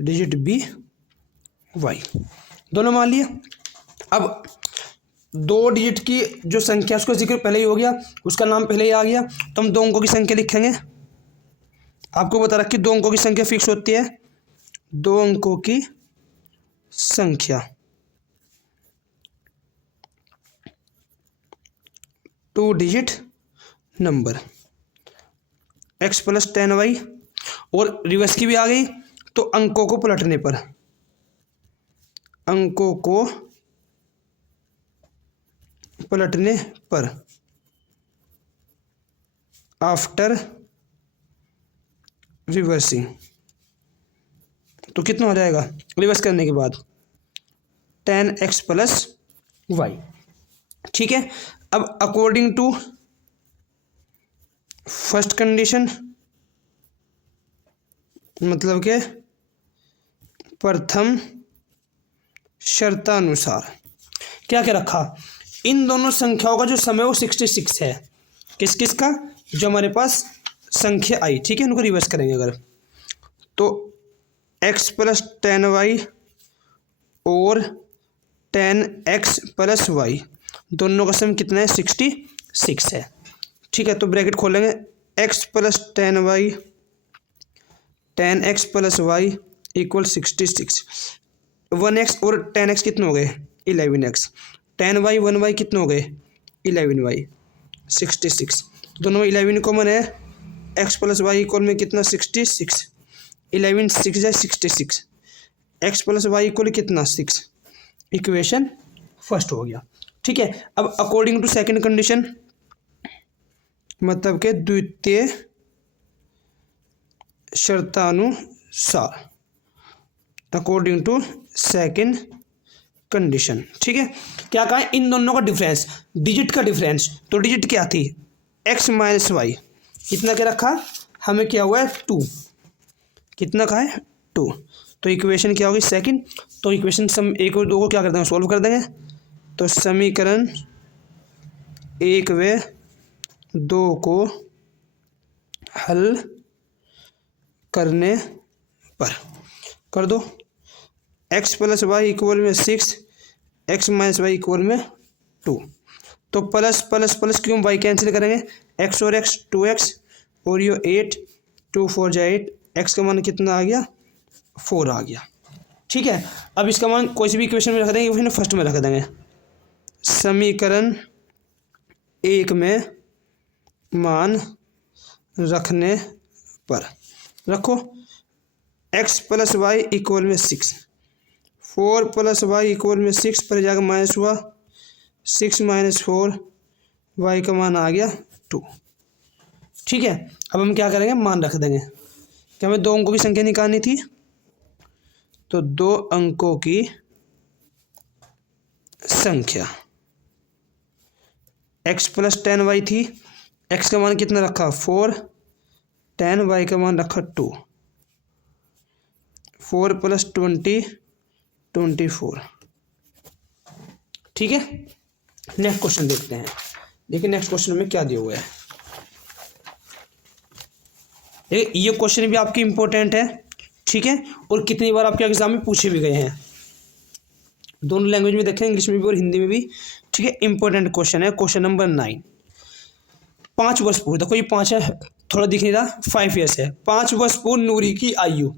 digit be y, दोनों मान लिए। अब 2 डिजिट की जो संख्या उसका जिक्र पहले ही हो गया, उसका नाम पहले ही आ गया, तो हम 2 अंकों की संख्या लिखेंगे। आपको बता रखा कि 2 अंकों की संख्या फिक्स होती है, 2 अंकों की संख्या 2 digit number x plus 10y, और रिवर्स की भी आ गई, तो अंकों को पलटने पर, अंकों को पलटने पर आफ्टर रिवर्सिंग, तो कितना हो जाएगा रिवर्स करने के बाद 10x प्लस वाई, ठीक है। अब अकॉर्डिंग टू फर्स्ट कंडीशन, मतलब के प्रथम शर्तानुसार क्या क्या रखा, इन दोनों संख्याओं का जो समय वो 66 है। किस किस का, जो हमारे पास संख्या आई, ठीक है, उनको रिवर्स करेंगे अगर, तो x प्लस 10y और 10x प्लस वाई दोनों का सम कितना है 66 है, ठीक है। तो ब्रैकेट खोलेंगे, x plus 10y 10x plus y equal 66, 1x और 10x कितने हो गए 11x, 10y 1y कितने हो गए 11y, 66, दोनों 11 कॉमन है, x प्लस वाई इक्वल में कितना 66, 11 6 है 66, x प्लस वाई इक्वल कितना 6, इक्वेशन फर्स्ट हो गया, ठीक है। अब अकॉर्डिंग टू सेकंड कंडीशन, मतलब के द्वितीय शर्तानुसार, अकॉर्डिंग टू सेकंड कंडीशन, ठीक है। क्या कहा, इन दोनों का डिफरेंस, डिजिट का डिफरेंस, तो डिजिट क्या थी x माइनस वाई, कितना क्या रखा हमें, क्या हुआ है 2, कितना का है 2, तो इक्वेशन क्या होगी सेकंड। तो इक्वेशन सम 1 और 2 को क्या कर देंगे सोल्व कर देंगे, तो समीकरण 1 व 2 को हल करने पर कर दो, x प्लस वाई इक्वल में 6, x माइनस वाई इक्वल में 2, तो प्लस प्लस प्लस क्यों वाई कैंसिल करेंगे, x और x 2x और ये 8, 2 4 जा 8, x का मान कितना आ गया 4 आ गया, ठीक है। अब इसका मान कोई सी भी इक्वेशन में रख देंगे, इक्वेशन फर्स्ट में रख देंगे, समीकरण 1 में मान रखने पर रखो, x प्लस वाई इक्वल में 6, 4 प्लस वाई इक्वल में 6 पर जाकर माइनस हुआ, 6 माइनस 4, वाई का मान आ गया 2, ठीक है। अब हम क्या करेंगे मान रख देंगे, क्या हमें 2 अंकों की संख्या निकालनी थी, तो 2 अंकों की संख्या x प्लस 10y थी। x का मान कितना रखा 4, 10, y का मान रखा 2, 4 प्लस 20 24। ठीक है, नेक्स्ट क्वेश्चन देखते हैं। देखिए नेक्स्ट क्वेश्चन में क्या दिया हुआ है। देखिए ये क्वेश्चन भी आपकी इंपॉर्टेंट है, ठीक है, और कितनी बार आपके एग्जाम में पूछे भी गए हैं। दोनों लैंग्वेज में देखें, इंग्लिश में भी और हिंदी में भी। ठीक है, इंपॉर्टेंट क्वेश्चन है। क्वेश्चन नंबर 9, 5 वर्ष पूर्व, देखो ये 5 है, थोड़ा दिख नहीं रहा, 5 ईयर्स है। 5 वर्ष पूर्व नूरी की आयु।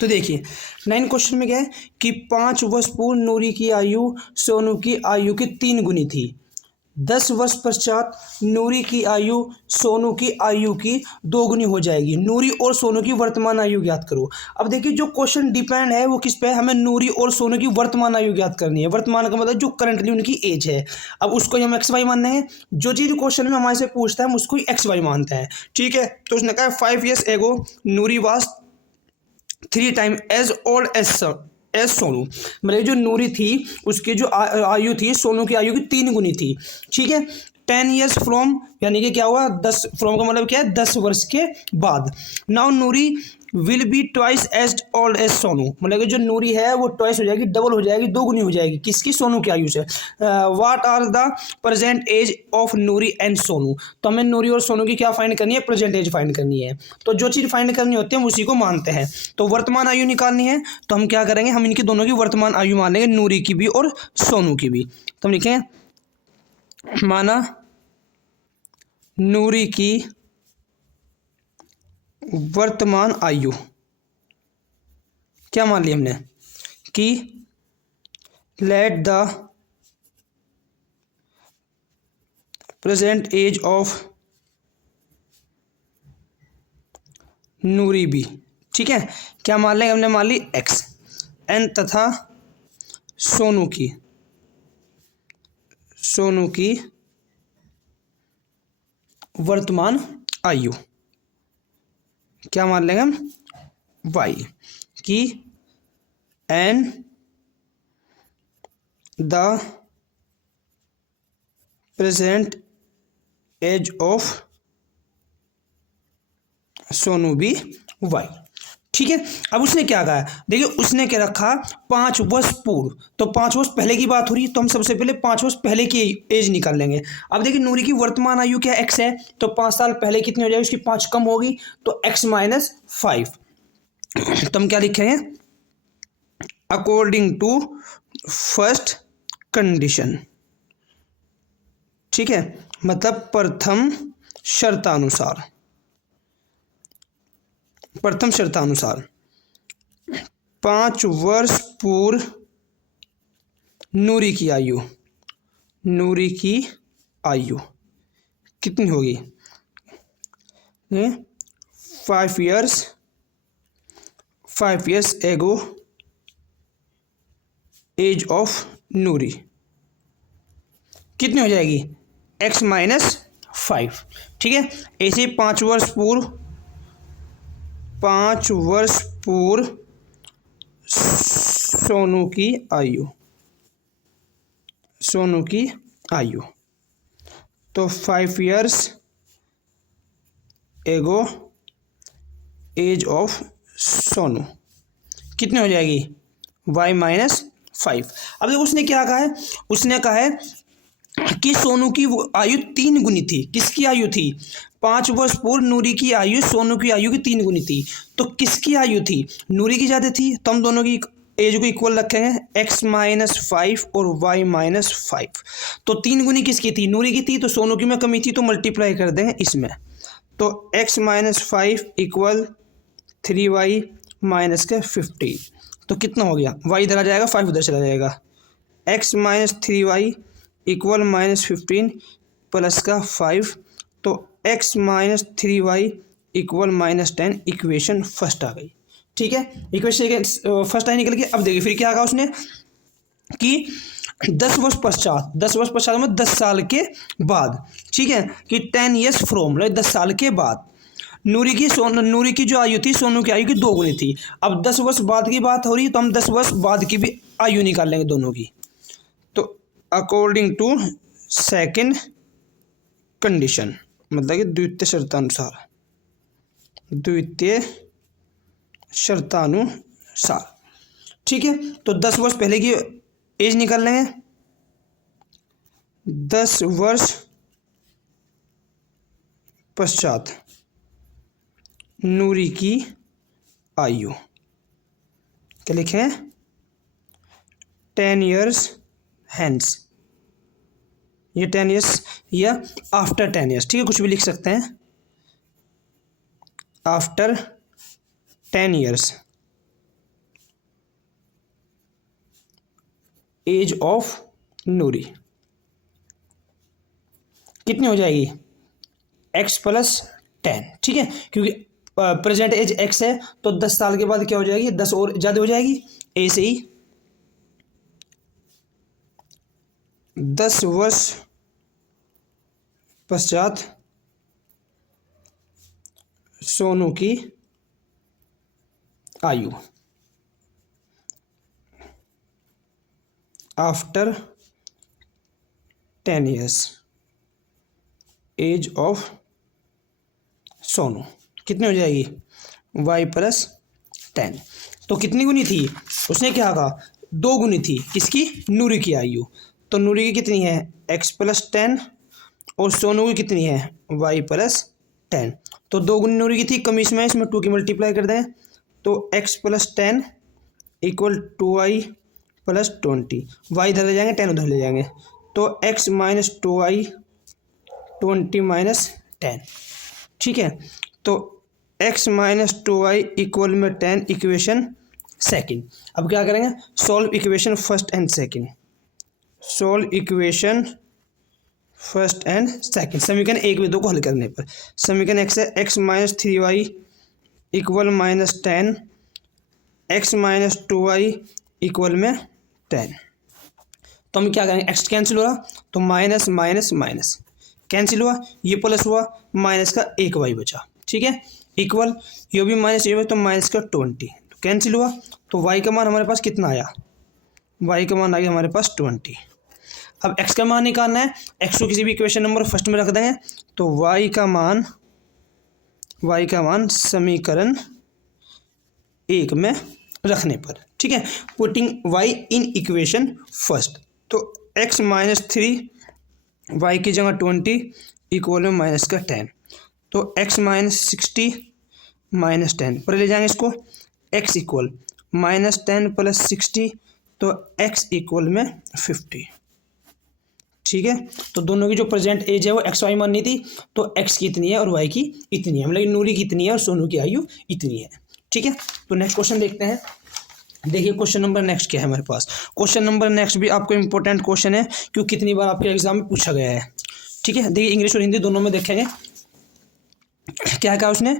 तो देखिए 9 क्वेश्चन में क्या है कि 5 वर्ष पूर्व नूरी की आयु सोनू की आयु की 3 गुनी थी। 10 वर्ष पश्चात नूरी की आयु सोनू की आयु की 2 गुनी हो जाएगी। नूरी और सोनू की वर्तमान आयु ज्ञात करो। अब देखिए जो क्वेश्चन डिपेंड है वो किस पे है, हमें नूरी और सोनू की वर्तमान आयु ज्ञात करनी है। वर्तमान का मतलब जो करंटली उनकी एज है। अब उसको हम एक्स वाई मानते हैं। जो चीज़ क्वेश्चन में हमारे से पूछता है हम उसको एक्स वाई मानते हैं। ठीक है, तो उसने कहा 5 years ago Noori was 3 times as old as Sonu. मतलब जो नूरी थी उसकी जो आयु थी सोनू की आयु की 3 गुनी थी। ठीक है, 10 years फ्रॉम, यानी कि क्या हुआ 10 फ्रॉम का मतलब क्या है 10 वर्ष के बाद। Now Noori will be twice as old as Sonu. मतलब कि जो नूरी है वो ट्वाइस हो जाएगी, डबल हो जाएगी, 2 गुनी हो जाएगी किसकी, सोनू की आयु से। What are the present age of Noori and Sonu. तो हमें नूरी और सोनू की क्या फाइंड करनी है, प्रेजेंट एज फाइंड करनी है। तो जो चीज़ फाइंड करनी होती है हम उसी को मानते हैं। तो वर्तमान आयु निकालनी है तो हम क्या करेंगे, हम इनकी दोनों की वर्तमान आयु मान लेंगे, नूरी की भी और सोनू की भी। तो हम लिखेंगे माना नूरी की वर्तमान आयु, क्या मान लिया हमने कि let the present age of Noori be. ठीक है, क्या मान लेंगे हमने, मान ली एक्स एन, तथा सोनू की वर्तमान आयु क्या मान लेंगे हम, वाई, की and the present age of Sonu be y. ठीक है, अब उसने क्या कहा, देखिए उसने क्या रखा 5 वर्ष पूर्व। तो 5 वर्ष पहले की बात हो रही है, तो हम सबसे पहले 5 वर्ष पहले की एज निकाल लेंगे। अब देखिए नूरी की वर्तमान आयु क्या एक्स है, तो 5 साल पहले कितनी हो जाएगी, उसकी 5 कम होगी, तो x माइनस 5। तो हम क्या लिखेंगे, अकॉर्डिंग टू फर्स्ट कंडीशन। ठीक है, मतलब प्रथम शर्तानुसार 5 वर्ष पूर्व नूरी की आयु कितनी होगी, 5 years एगो एज ऑफ नूरी कितनी हो जाएगी, x माइनस 5। ठीक है, ऐसे 5 वर्ष पूर्व सोनू की आयु, तो 5 years एगो एज ऑफ सोनू कितनी हो जाएगी, y माइनस 5। अब देखो उसने क्या कहा है, उसने कहा है कि सोनू की आयु 3 गुनी थी। किसकी आयु थी, 5 वर्ष पूर्व नूरी की आयु सोनू की आयु की 3 गुनी थी। तो किसकी आयु थी, नूरी की ज़्यादा थी, तो हम दोनों की एज को इक्वल रखेंगे, x माइनस 5 और y माइनस 5। तो 3 गुनी किसकी थी, नूरी की थी, तो सोनू की में कमी थी, तो मल्टीप्लाई कर देंगे इसमें। तो x minus 5 equal 3y minus के 15। तो कितना हो गया, y इधर आ जाएगा, 5 उधर चला जाएगा, x minus 3y equal minus 15 plus का 5। तो x minus 3y equal minus 10, equation first आ गई। ठीक है, इक्वेशन फर्स्ट आई निकल के। अब देखिए फिर क्या कहा उसने कि 10 वर्ष पश्चात में 10 साल के बाद, ठीक है, कि 10 years फ्रॉम, 10 साल के बाद नूरी की जो आयु थी सोनू की आयु की 2 गुनी थी। अब 10 वर्ष बाद की बात हो रही है तो हम 10 वर्ष बाद की भी आयु निकाल लेंगे दोनों की। तो अकॉर्डिंग टू सेकंड कंडीशन, मतलब कि द्वितीय शर्तानुसार, ठीक है। तो 10 वर्ष पहले की एज निकाल लेंगे। 10 वर्ष पश्चात नूरी की आयु क्या लिखें? 10 years hence, ये 10 years या आफ्टर 10 years, ठीक है, कुछ भी लिख सकते हैं। आफ्टर 10 years एज ऑफ नूरी कितनी हो जाएगी? x प्लस 10, ठीक है, क्योंकि प्रेजेंट एज x है तो 10 साल के बाद क्या हो जाएगी? 10 और ज़्यादा हो जाएगी। ऐसे ही 10 वर्ष पश्चात सोनू की आयु after 10 years age of Sonu कितनी हो जाएगी? y plus 10। तो कितनी गुनी थी? उसने क्या कहा? 2 गुनी थी। किसकी? नूरी की आयु। तो नूरी की कितनी है? x प्लस 10 और सोनू की कितनी है? y plus 10। तो 2 गुनी नूरी की थी, कम इसमें 2 की मल्टीप्लाई कर दें तो x plus 10 equal 2y plus 20। y इधर ले जाएंगे, 10 उधर ले जाएंगे, तो x माइनस 2y 20 माइनस 10, ठीक है। तो x माइनस 2y इक्वल में 10 इक्वेशन सेकंड। अब क्या करेंगे? Solve equation first and second. Solve equation first and second, समीकरण 1 व 2 को हल करने पर समीकरण x है x minus 3y equal minus 10, x minus 2y equal में 10। तो हम क्या करेंगे? x कैंसिल हो रहा तो माइनस माइनस माइनस कैंसिल हुआ, ये प्लस हुआ, माइनस का 1y बचा, ठीक है, इक्वल ये भी माइनस ये तो माइनस का 20, तो कैंसिल हुआ। तो y का मान हमारे पास कितना आया? y का मान आ गया हमारे पास 20। अब x का मान निकालना है, x को किसी भी इक्वेशन नंबर फर्स्ट में रख देंगे तो y का मान समीकरण 1 में रखने पर, ठीक है, putting y in equation first. तो x माइनस 3 y की जगह 20 इक्वल में माइनस का 10, तो x माइनस 60 माइनस 10 पर ले जाएंगे इसको, x इक्वल माइनस 10 प्लस 60 तो x इक्वल में 50, ठीक है। तो दोनों की जो प्रेजेंट एज है वो एक्स वाई माननी थी, तो x की इतनी है और y की इतनी है, मतलब नूरी की इतनी है और सोनू की आयु इतनी है, ठीक है। तो नेक्स्ट क्वेश्चन देखते हैं। देखिए क्वेश्चन नंबर नेक्स्ट क्या है हमारे पास। क्वेश्चन नंबर नेक्स्ट भी आपको इंपॉर्टेंट क्वेश्चन है क्योंकि कितनी बार आपके एग्जाम में पूछा गया है, ठीक है। देखिए इंग्लिश और हिंदी दोनों में देखेंगे। क्या कहा उसने?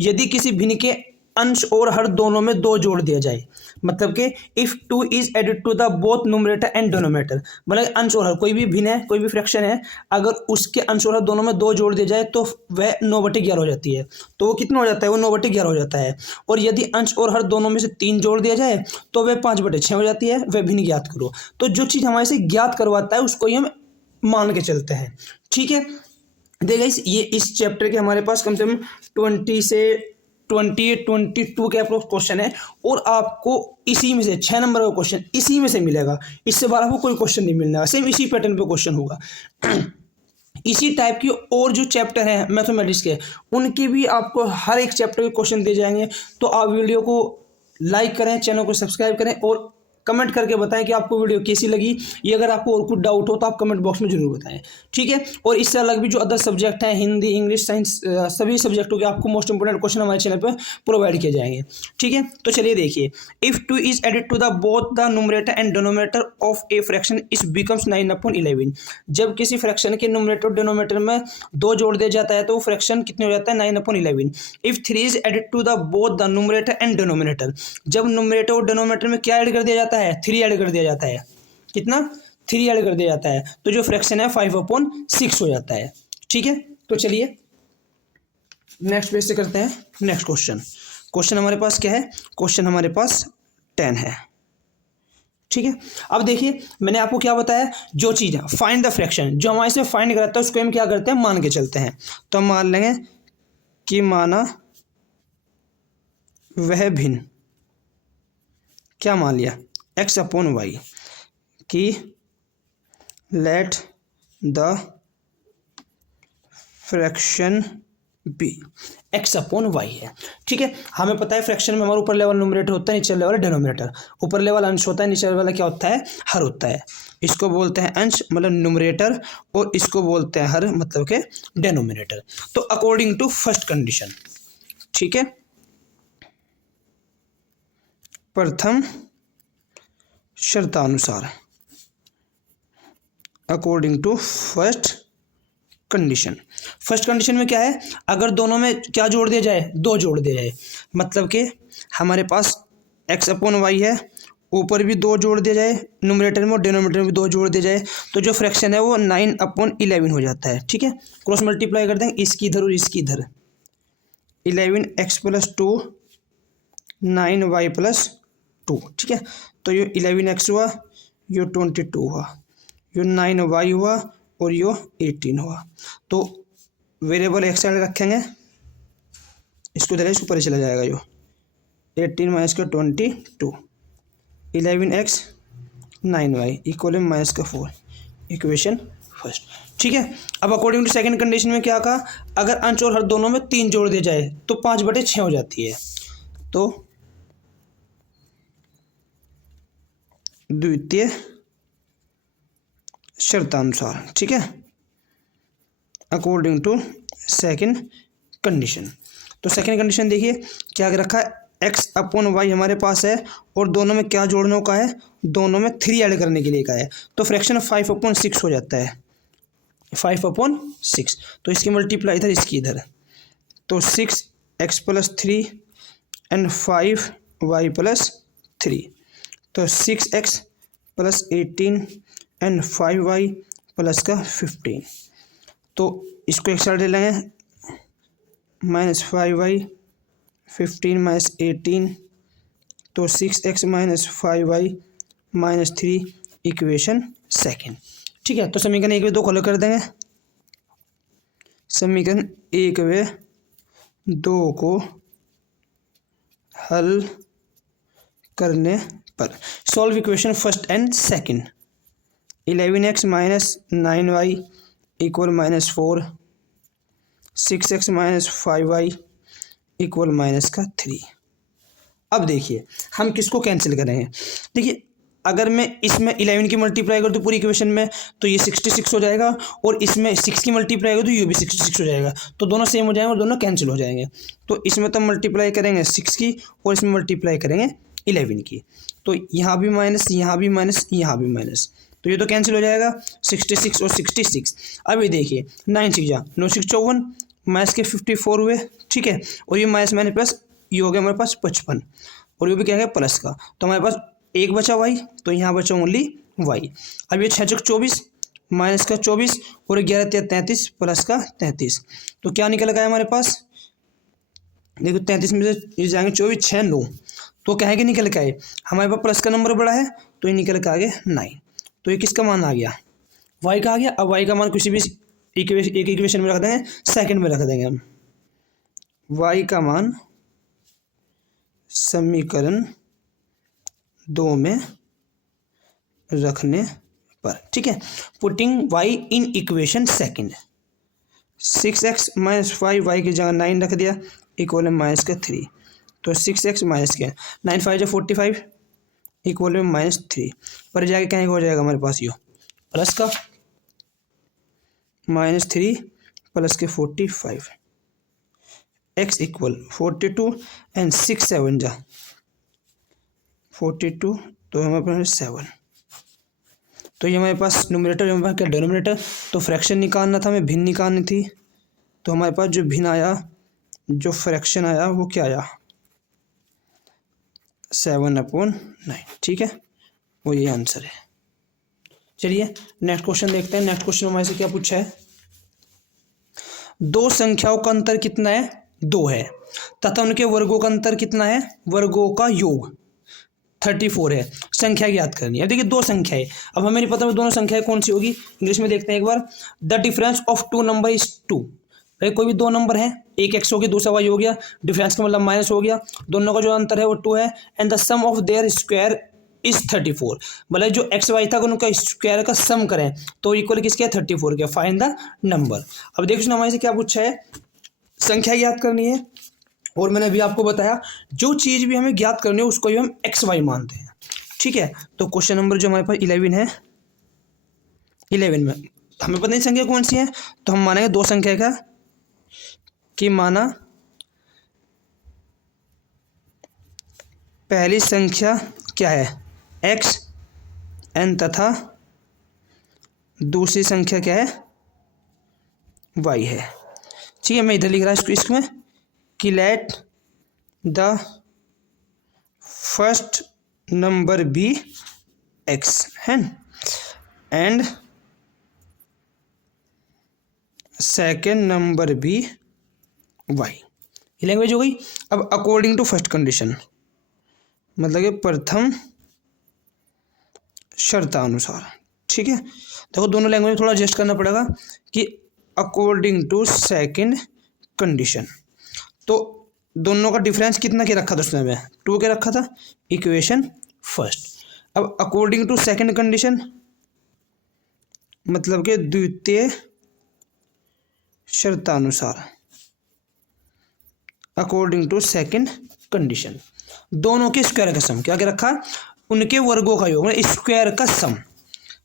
यदि किसी भिन्न के अंश और हर दोनों में 2 जोड़ दिया जाए, मतलब कि if 2 is added to the both numerator and denominator, मतलब अंश और हर कोई भी भिन्न है, कोई भी फ्रैक्शन है, अगर उसके अंश और हर दोनों में 2 जोड़ दिया जाए तो वह 9/11 हो जाती है। तो वो कितना हो जाता है? वो 9/11 हो जाता है। और यदि अंश और हर दोनों में से 3 जोड़ दिया जाए तो वह 5/6 हो जाती है। वह भिन्न ज्ञात करो। तो जो चीज़ हमारे से ज्ञात करवाता है उसको ही हम मान के चलते हैं, ठीक है। देखिए ये इस चैप्टर के हमारे पास कम से कम 20 से 22 के अप्रोक्स क्वेश्चन है और आपको इसी में से 6 नंबर का क्वेश्चन इसी में से मिलेगा। इससे बाहर आपको कोई क्वेश्चन नहीं मिलना, सेम इसी पैटर्न पे क्वेश्चन होगा। इसी टाइप की और जो चैप्टर हैं मैथमेटिक्स के, उनके भी आपको हर एक चैप्टर के क्वेश्चन दिए जाएंगे। तो आप वीडियो को लाइक करें, चैनल को सब्सक्राइब करें और कमेंट करके बताएं कि आपको वीडियो कैसी लगी। ये अगर आपको और कुछ डाउट हो तो आप कमेंट बॉक्स में जरूर बताएं, ठीक है। और इससे अलग भी जो अदर सब्जेक्ट हैं, हिंदी, इंग्लिश, साइंस, सभी सब्जेक्टों के आपको मोस्ट इंपोर्टेंट क्वेश्चन हमारे चैनल पर प्रोवाइड किए जाएंगे, ठीक है। तो चलिए देखिए, if 2 is added to the both the numerator and denominator of a fraction it becomes 9/11। जब किसी फ्रैक्शन के न्यूमरेटर और डिनोमिनेटर में 2 जोड़ दिया जाता है तो वो फ्रैक्शन कितने हो जाता है? 9/11। If 3 is added to the both the numerator and denominator, जब न्यूमरेटर और डिनोमिनेटर में क्या ऐड कर दिया जाता है? 3 ऐड कर दिया जाता है। कितना? 3 ऐड कर दिया जाता है, तो जो फ्रैक्शन है 5/6 हो जाता है, ठीक है। तो चलिए नेक्स्ट पेज से करते हैं नेक्स्ट क्वेश्चन। क्वेश्चन हमारे पास क्या है? क्वेश्चन हमारे पास 10 है। ठीक है, अब देखिए मैंने आपको क्या बताया, जो चीज़ है फाइंड द फ्रैक्शन, जो हमारे इसमें फाइंड कराता है उसको हम क्या करते हैं, मान के चलते हैं। तो हम मान लेंगे कि माना वह भिन्न, क्या मान लिया, x अपॉन वाई, कि let the fraction be x upon y है। ठीक है, हमें पता है फ्रैक्शन में हमारा ऊपर लेवल न्यूमरेटर होता है, नीचे लेवल डिनोमिनेटर। ऊपर लेवल अंश होता है, नीचे लेवल क्या होता है, हर होता है। इसको बोलते हैं अंश मतलब न्यूमरेटर, और इसको बोलते हैं हर मतलब के डिनोमिनेटर। तो अकॉर्डिंग टू फर्स्ट कंडीशन, ठीक है, प्रथम शर्तानुसार, according to first condition. First condition में क्या है, अगर दोनों में क्या जोड़ दिया जाए, 2 जोड़ दिया जाए, मतलब कि हमारे पास x अपॉन वाई है, ऊपर भी 2 जोड़ दिया जाए, न्यूमरेटर में और डिनोमिनेटर में भी 2 जोड़ दिया जाए, तो जो फ्रैक्शन है वो 9 अपॉन 11 हो जाता है। ठीक है, क्रॉस मल्टीप्लाई कर देंगे इसकी इधर और इसकी इधर, 11x + 2 9y + 2। ठीक है, तो ये 11x हुआ, ये 22 हुआ, ये 9y हुआ और यो 18 हुआ। तो वेरिएबल एक्स साइड रखेंगे, इसको इधर ऊपर चला जाएगा, यो 18 माइनस का 22, 11x 9y equal -4, equation first. ठीक है, अब अकॉर्डिंग टू सेकंड कंडीशन में क्या कहा, अगर अंश और हर दोनों में 3 जोड़ दिया जाए तो 5/6 हो जाती है। तो द्वितीय शर्तानुसार, ठीक है, अकॉर्डिंग टू सेकंड कंडीशन। तो सेकंड कंडीशन देखिए क्या रखा है, x अपॉन वाई हमारे पास है और दोनों में क्या जोड़ने का है, दोनों में 3 ऐड करने के लिए का है। तो फ्रैक्शन 5/6 हो जाता है, 5/6। तो इसकी मल्टीप्लाई इधर इसकी इधर, तो 6x + 3 एंड 5y + 3, तो 6x + 18 एंड 5y + 15। तो इसको एक साइड ले लेंगे, -5y 15 - 18, तो 6x - 5y - 3, इक्वेशन सेकंड। ठीक है, तो समीकरण 1 व 2 खोल कर देंगे। समीकरण 1 व 2 को हल करने पर solve equation first and second. 11x - 9y equal -4, 6x - 5y equal -3। अब देखिए हम किसको कैंसिल करेंगे। देखिए अगर मैं इसमें 11 की मल्टीप्लाई करूँ तो पूरी इक्वेशन में, तो ये 66 हो जाएगा, और इसमें 6 की मल्टीप्लाई करूँ तो ये भी 66 हो जाएगा। तो दोनों सेम हो जाएंगे और दोनों कैंसिल हो जाएंगे। तो इसमें तो मल्टीप्लाई करेंगे 6 की और इसमें मल्टीप्लाई करेंगे 11 की। तो यहाँ भी माइनस, यहाँ भी माइनस, यहाँ भी माइनस, तो ये तो कैंसिल हो जाएगा, 66 और 66। अब ये देखिए 9 6 जा 9 6 54, माइनस के 54 हुए। ठीक है, और ये माइनस माइनस प्लस, ये हो गया हमारे पास 55, और ये भी क्या है प्लस का। तो हमारे पास एक बचा वाई, तो यहाँ बचा ओनली वाई। अब ये 6 6 24, माइनस का 24 और 11 3 33 प्लस का 33, तो क्या निकल गया हमारे पास, देखो 33 में से ये जाएंगे 24 6 9, तो क्या है कि निकल के आए हमारे पास प्लस का नंबर बड़ा है, तो ये निकल के आ गया 9। तो ये किसका मान आ गया, वाई का आ गया। अब वाई का मान किसी भी एक इक्वेशन में रख देंगे, सेकंड में रख देंगे हम। वाई का मान समीकरण 2 में रखने पर, ठीक है, putting y in equation second, 6x - 5y की जगह 9 रख दिया, इक्वल -3, तो 6x माइनस क्या 9 5 45 इक्वल -3, पर जाके क्या हो जाएगा हमारे पास, यो प्लस का -3 प्लस के 45, x इक्वल 42 एंड 6 7 जा 42, तो हमारे पास 7। तो ये हमारे पास न्यूमरेटर, हमारे पास क्या डिनोमिनेटर। तो फ्रैक्शन निकालना था, हमें भिन्न निकालनी थी। तो हमारे पास जो भिन्न आया, जो फ्रैक्शन आया वो क्या आया, 7/9। ठीक है, वो ये आंसर है। चलिए नेक्स्ट क्वेश्चन देखते हैं। नेक्स्ट क्वेश्चन हमारे से क्या पूछा है, दो संख्याओं का अंतर कितना है 2 है तथा उनके वर्गों का अंतर कितना है, वर्गों का योग 34 है। संख्या ज्ञात करनी है। अब देखिए दो संख्या है, अब हमें नहीं पता दोनों संख्याएं कौन सी होगी, इंग्लिश में देखते हैं एक बार। The difference of two number is 2। भाई कोई भी दो नंबर है, एक एक्स हो गया दूसरा वाई हो गया, डिफरेंस का मतलब माइनस हो गया, दोनों का जो अंतर है वो 2 है। And the sum of their square is 34। मतलब जो एक्स वाई था उनका स्क्वायर का सम करें तो इक्वल किसके 34 के। Find the number. अब देखो हमारे से क्या पूछा है, संख्या ज्ञात करनी है। और मैंने अभी आपको बताया जो चीज़ भी हमें ज्ञात करनी है उसको ही हम एक्स वाई मानते हैं। ठीक है, तो क्वेश्चन नंबर जो हमारे पास 11 है, 11 में हमें पता नहीं संख्या कौन सी है, तो हम मानेंगे दो संख्या का कि माना पहली संख्या क्या है एक्स एन तथा दूसरी संख्या क्या है वाई है। ठीक है, मैं इधर लिख रहा हूँ इसमें कि let the first number be x है and second number be y. ये लैंग्वेज हो गई। अब अकॉर्डिंग टू फर्स्ट कंडीशन मतलब कि प्रथम शर्तानुसार। ठीक है, देखो दोनों लैंग्वेज में थोड़ा एडजस्ट करना पड़ेगा कि अकॉर्डिंग टू सेकंड कंडीशन, तो दोनों का डिफरेंस कितना के रखा था उसने हमें 2 के रखा था, इक्वेशन फर्स्ट। अब अकॉर्डिंग टू सेकंड कंडीशन मतलब कि द्वितीय शर्तानुसार, अकॉर्डिंग टू सेकंड कंडीशन दोनों के स्क्वायर का सम क्या क्या रखा, उनके वर्गों का योग मतलब स्क्वायर का सम,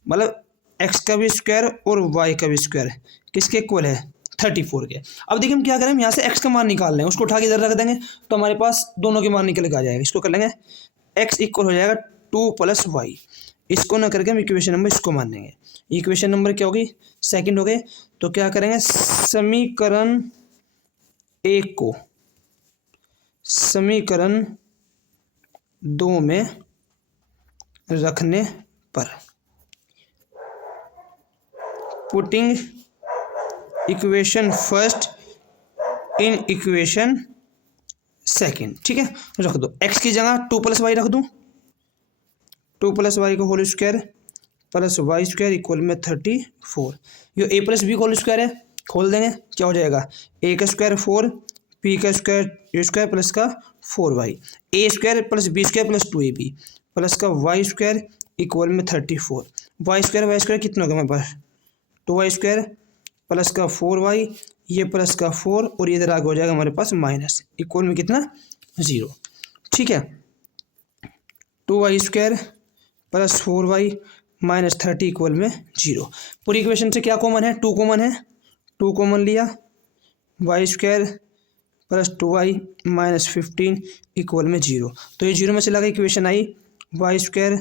मतलब एक्स का भी स्क्वायर और वाई का भी स्क्वायर किसके इक्वल है 34 के। अब देखिए हम क्या करें, हम यहाँ से एक्स का मान निकाल लें, उसको उठा के इधर रख देंगे तो हमारे पास दोनों के मान निकल के आ जाएगा। इसको कर लेंगे एक्स इक्वल हो जाएगा 2 + y, इसको ना करके हम इक्वेशन नंबर इसको मान लेंगे। इक्वेशन नंबर क्या होगी सेकंड हो गए, तो क्या करेंगे समीकरण 1 को समीकरण 2 में रखने पर putting equation first in equation second. ठीक है, रख दो एक्स की जगह 2 + y रख दूं, 2 + y का whole square plus y square equal में 34। ये a + b होल स्क्वायर है, खोल देंगे क्या हो जाएगा a का स्क्वायर 4 b का स्क्वायर ए स्क्वायर प्लस का 4y, a square plus b square plus 2ab plus का y स्क्वायर इक्वल में 34। वाई स्क्वायर कितना होगा हमारे पास 2y स्क्वायर प्लस का 4y, ये प्लस का 4 और इधर आगे हो जाएगा हमारे पास माइनस इक्वल में कितना 0। ठीक है, 2y square plus 4y minus 30 equal में 0। पूरी इक्वेशन से क्या कॉमन है 2 कॉमन है, 2 कॉमन लिया, y square plus 2y minus 15 equal में 0। तो ये 0 में चला गया, इक्वेशन आई y square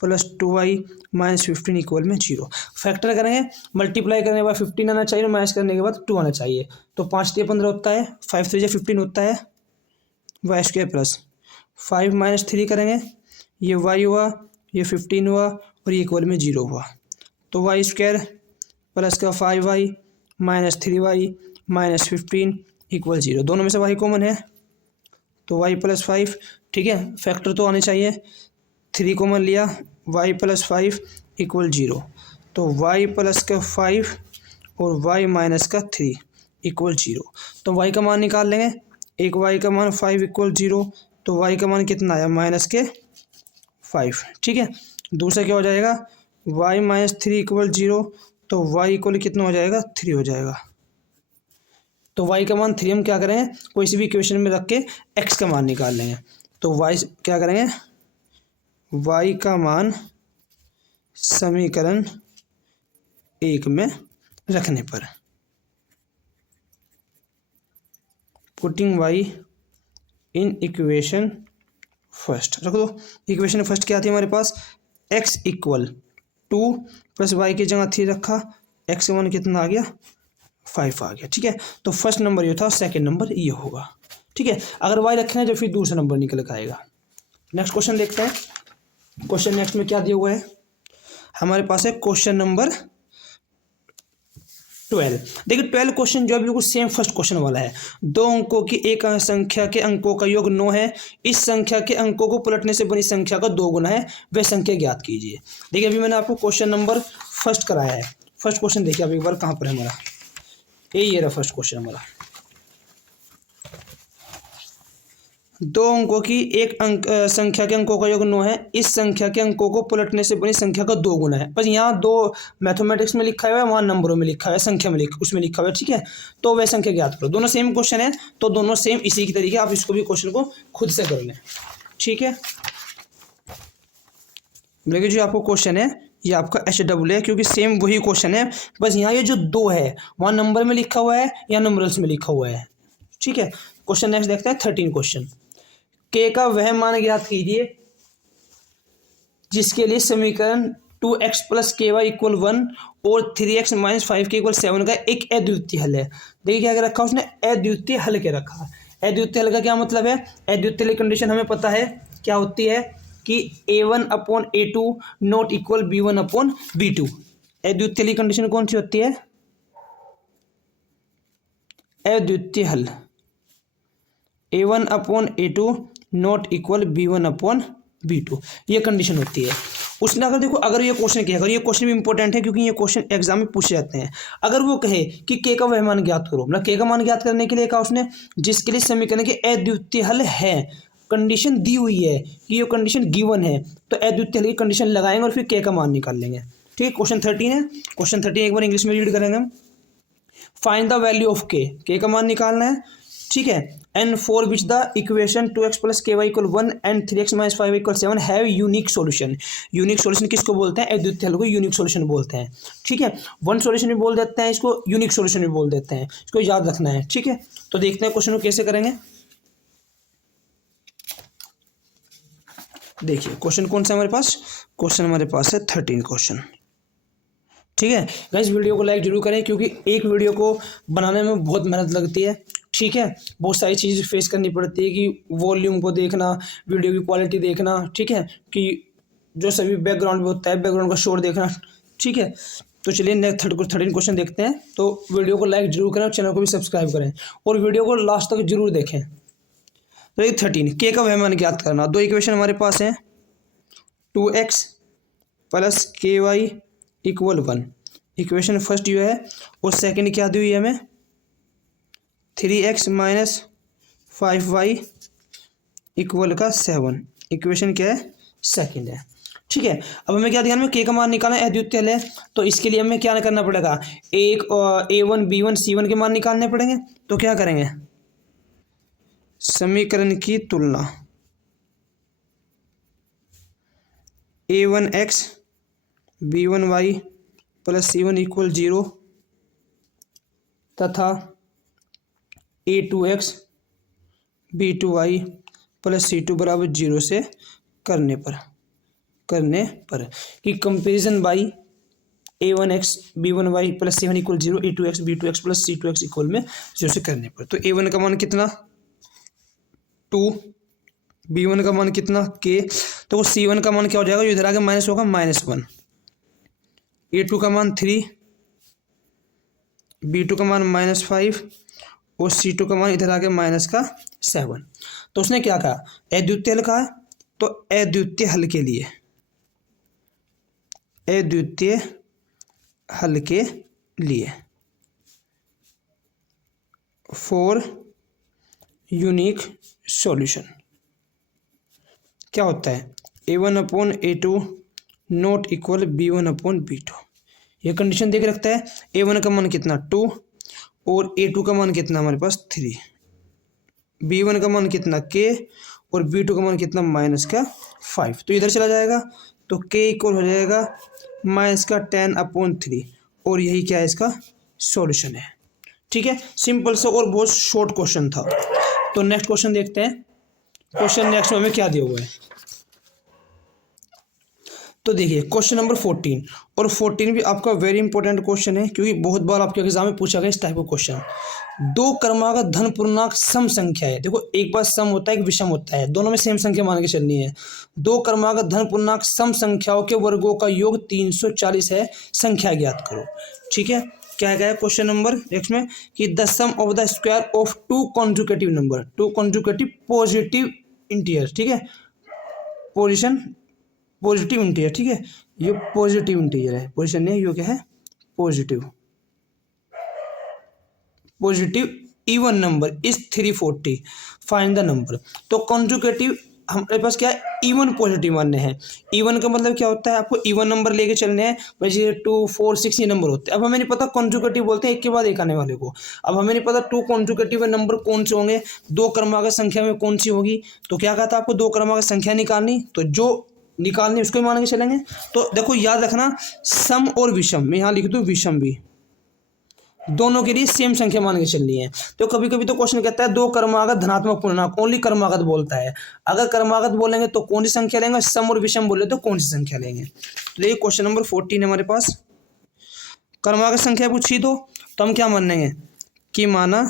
plus 2y minus 15 equal में 0। फैक्टर करेंगे, मल्टीप्लाई करने के बाद 15 आना चाहिए और माइनस करने के बाद 2 आना चाहिए, तो 5 × 15 होता है, 5 × 3 = 15 होता है, वाई स्क्वायर प्लस 5 - 3 करेंगे, ये y हुआ, ये 15 हुआ और ये इक्वल में 0 हुआ, तो वाई स्क्वायर प्लस का 5y minus 3y minus 15 equal 0। दोनों में से y कॉमन है तो y + 5। ठीक है, फैक्टर तो आने चाहिए, 3 कॉमन लिया, y + 5 इक्वल 0, तो y प्लस का 5 और y माइनस का 3 इक्वल 0। तो y का मान निकाल लेंगे, एक y का मान 5 इक्वल 0, तो y का मान कितना आया -5। ठीक है, दूसरा क्या हो जाएगा y - 3 इक्वल 0, तो y इक्वल कितना हो जाएगा 3 हो जाएगा। तो y का मान 3 हम क्या करेंगे कोई सी भी इक्वेशन में रख के x का मान निकाल लेंगे, तो y क्या करेंगे y का मान समीकरण 1 में रखने पर putting y in equation first रख दो। इक्वेशन फर्स्ट क्या आती है हमारे पास x इक्वल 2 + y की जगह 3 रखा, x का मान कितना आ गया 5 आ गया। ठीक है, तो फर्स्ट नंबर ये था, सेकंड नंबर ये होगा। ठीक है, अगर y रखें तो फिर दूसरा नंबर निकल कर आएगा। नेक्स्ट क्वेश्चन देखते हैं, क्वेश्चन नेक्स्ट में क्या दिया हुआ है हमारे पास है क्वेश्चन नंबर 12। देखिए 12 क्वेश्चन जो है बिल्कुल सेम फर्स्ट क्वेश्चन वाला है। दो अंकों की एक संख्या के अंकों का योग 9 है, इस संख्या के अंकों को पलटने से बनी संख्या का 2 गुना है, वह संख्या ज्ञात कीजिए। देखिए अभी मैंने आपको क्वेश्चन नंबर फर्स्ट कराया है। फर्स्ट क्वेश्चन देखिए अब एक बार कहाँ पर है हमारा, ये रहा फर्स्ट क्वेश्चन हमारा। दो अंकों की एक संख्या के अंकों का योग 9 है, इस संख्या के अंकों को पलटने से बनी संख्या का 2 गुना है। बस यहाँ 2 मैथमेटिक्स में लिखा हुआ है, वहाँ नंबरों में लिखा हुआ है, संख्या में उसमें लिखा हुआ है, ठीक है। तो वह संख्या ज्ञात करो। दोनों सेम क्वेश्चन है, तो दोनों सेम इसी की तरीके आप इसको भी क्वेश्चन को खुद से कर लें, ठीक है। देखिए जो आपको क्वेश्चन है ये आपका HW है, क्योंकि सेम वही क्वेश्चन है, बस यहाँ ये जो 2 है वहाँ नंबर में लिखा हुआ है या नंबरल्स में लिखा हुआ है, ठीक है। क्वेश्चन नेक्स्ट देखते हैं 13 क्वेश्चन। के का वह मान ज्ञात कीजिए जिसके लिए समीकरण 2x + ky = 1 और 3x - 5k = 7 का एक अद्वितीय हल है। देखिए क्या रखा उसने, अद्वितीय हल के रखा। अद्वितीय हल का क्या मतलब है, अद्वितीय कंडीशन हमें पता है क्या होती है कि a1/a2 नॉट इक्वल b1/b2। अद्वितीय कंडीशन कौन सी होती है, अद्वितीय हल a1/a2 नॉट इक्वल b1/b2, ये कंडीशन होती है। उसने अगर देखो अगर ये क्वेश्चन कहे, अगर ये क्वेश्चन भी इंपॉर्टेंट है क्योंकि ये क्वेश्चन एग्जाम में पूछे जाते हैं। अगर वो कहे कि के का वह मान ज्ञात करो, मतलब के का मान ज्ञात करने के लिए कहा उसने जिसके लिए समीकरण के अद्वितीय हल है, कंडीशन दी हुई है कि ये कंडीशन गिवन है, तो अद्वितीय हल की कंडीशन लगाएंगे और फिर के का मान निकाल लेंगे, ठीक है। क्वेश्चन 13 है। क्वेश्चन 13 एक बार इंग्लिश में रीड करेंगे हम। फाइंड द वैल्यू ऑफ के का मान निकालना है, ठीक है। And for which the equation 2x + ky = 1 and 3x - 5 = 7 have unique solution. Unique solution किसको बोलते हैं, अद्वितीय हल को यूनिक सॉल्यूशन बोलते हैं, ठीक है। वन सॉल्यूशन भी बोल देते हैं इसको, यूनिक सॉल्यूशन भी बोल देते हैं, इसको याद रखना है, ठीक है। तो देखते हैं क्वेश्चन को कैसे करेंगे। देखिए क्वेश्चन कौन सा हमारे पास, क्वेश्चन हमारे पास है 13 क्वेश्चन, ठीक है। गाइस वीडियो को लाइक जरूर करें क्योंकि एक वीडियो को बनाने में बहुत मेहनत लगती है, ठीक है। बहुत सारी चीज़ फेस करनी पड़ती है कि वॉल्यूम को देखना, वीडियो की क्वालिटी देखना, ठीक है, कि जो सभी बैकग्राउंड में होता है बैकग्राउंड का शोर देखना, ठीक है। तो चलिए नेक्स्ट 13 क्वेश्चन देखते हैं। तो वीडियो को लाइक जरूर करें और चैनल को भी सब्सक्राइब करें और वीडियो को लास्ट तक जरूर देखें। तो ये 13 के का वह मान ज्ञात करना। दो इक्वेशन हमारे पास हैं, 2x + ky = 1 इक्वेशन फर्स्ट जो है, और सेकंड क्या दी हुई है हमें, 3x - 5y = 7 इक्वेशन क्या है, सेकंड है, ठीक है। अब हमें क्या ध्यान में, के का मान निकालना है, अद्वितीय हल है, तो इसके लिए हमें क्या करना पड़ेगा, एक a1 b1 c1 के मान निकालने पड़ेंगे। तो क्या करेंगे, समीकरण की तुलना, a1x b1y + c1 = 0 तथा a2x b2y + c2 = 0 से करने पर कि comparison by a1x b1y + c1 = 0 a2x b2x + c2x = 0 से करने पर। तो a1 का मान कितना 2, b1 का मान कितना k, तो c1 का मान क्या हो जाएगा, जो इधर आगे माइनस होगा -1, a2 का मान 3, b2 का मान -5 और c2 का मान इधर आगे -7। तो उसने क्या कहा, अद्वितीय हल कहा, तो अद्वितीय हल के लिए, अद्वितीय हल के लिए फॉर यूनिक सॉल्यूशन क्या होता है, a1/a2 नॉट इक्वल b1/b2। ये कंडीशन देख रखता है, a1 का मान कितना 2 और a2 का मान कितना हमारे पास 3, b1 का मान कितना k और b2 का मान कितना -5। तो इधर चला जाएगा तो k इक्वल हो जाएगा -10/3 और यही क्या है, इसका सॉल्यूशन है, ठीक है। सिंपल सा और बहुत शॉर्ट क्वेश्चन था। तो नेक्स्ट क्वेश्चन देखते हैं। क्वेश्चन नेक्स्ट में हमें क्या दिया हुआ है, तो देखिए क्वेश्चन नंबर 14, और 14 भी आपका वेरी इंपॉर्टेंट क्वेश्चन है क्योंकि बहुत बार आपके एग्जाम में पूछा गया इस टाइप का क्वेश्चन। दो क्रमागत धन पूर्णांक सम संख्या है, देखो एक बार सम होता है एक विषम होता है, दोनों में सेम संख्या मान के चलनी है। दो क्रमागत धन पूर्णांक सम संख्याओं के वर्गों का योग 340 है, संख्या ज्ञात करो, ठीक है। क्या है क्वेश्चन नंबर नेक्स्ट में कि the sum of the square of two consecutive number, two consecutive positive integer, ठीक है, पॉजिटिव इंटीजर, ठीक है, ये पॉजिटिव इंटीजर है, पोजीशन नहीं, ये क्या है positive even number is 340, find the number. तो कॉन्जुकेटिव हमारे पास क्या है, इवन पॉजिटिव मानने हैं। इवन का मतलब क्या होता है, आपको इवन नंबर लेके चलने हैं, वैसे 2 4 6 ये नंबर होते हैं। अब हमें नहीं पता कॉन्जुकेटिव बोलते हैं एक के बाद एक आने वाले को। अब हमें नहीं पता 2 कॉन्जुकेटिव नंबर कौन से होंगे, 2 क्रमागत संख्या में कौन सी होगी। तो क्या कहा था आपको, 2 क्रमागत संख्या निकालनी, तो जो निकालनी उसको ही मान के चलेंगे। तो देखो याद रखना, सम और विषम, मैं यहाँ लिख दूँ विषम भी, दोनों के लिए सेम संख्या मान के चलनी है। तो कभी कभी तो क्वेश्चन कहता है 2 क्रमागत धनात्मक पूर्णांक, ओनली क्रमागत बोलता है। अगर क्रमागत बोलेंगे तो कौन सी संख्या लेंगे, सम और विषम बोले तो कौन सी संख्या लेंगे। तो ये क्वेश्चन नंबर 14 हमारे पास क्रमागत संख्या पूछी तो हम क्या मानेंगे कि माना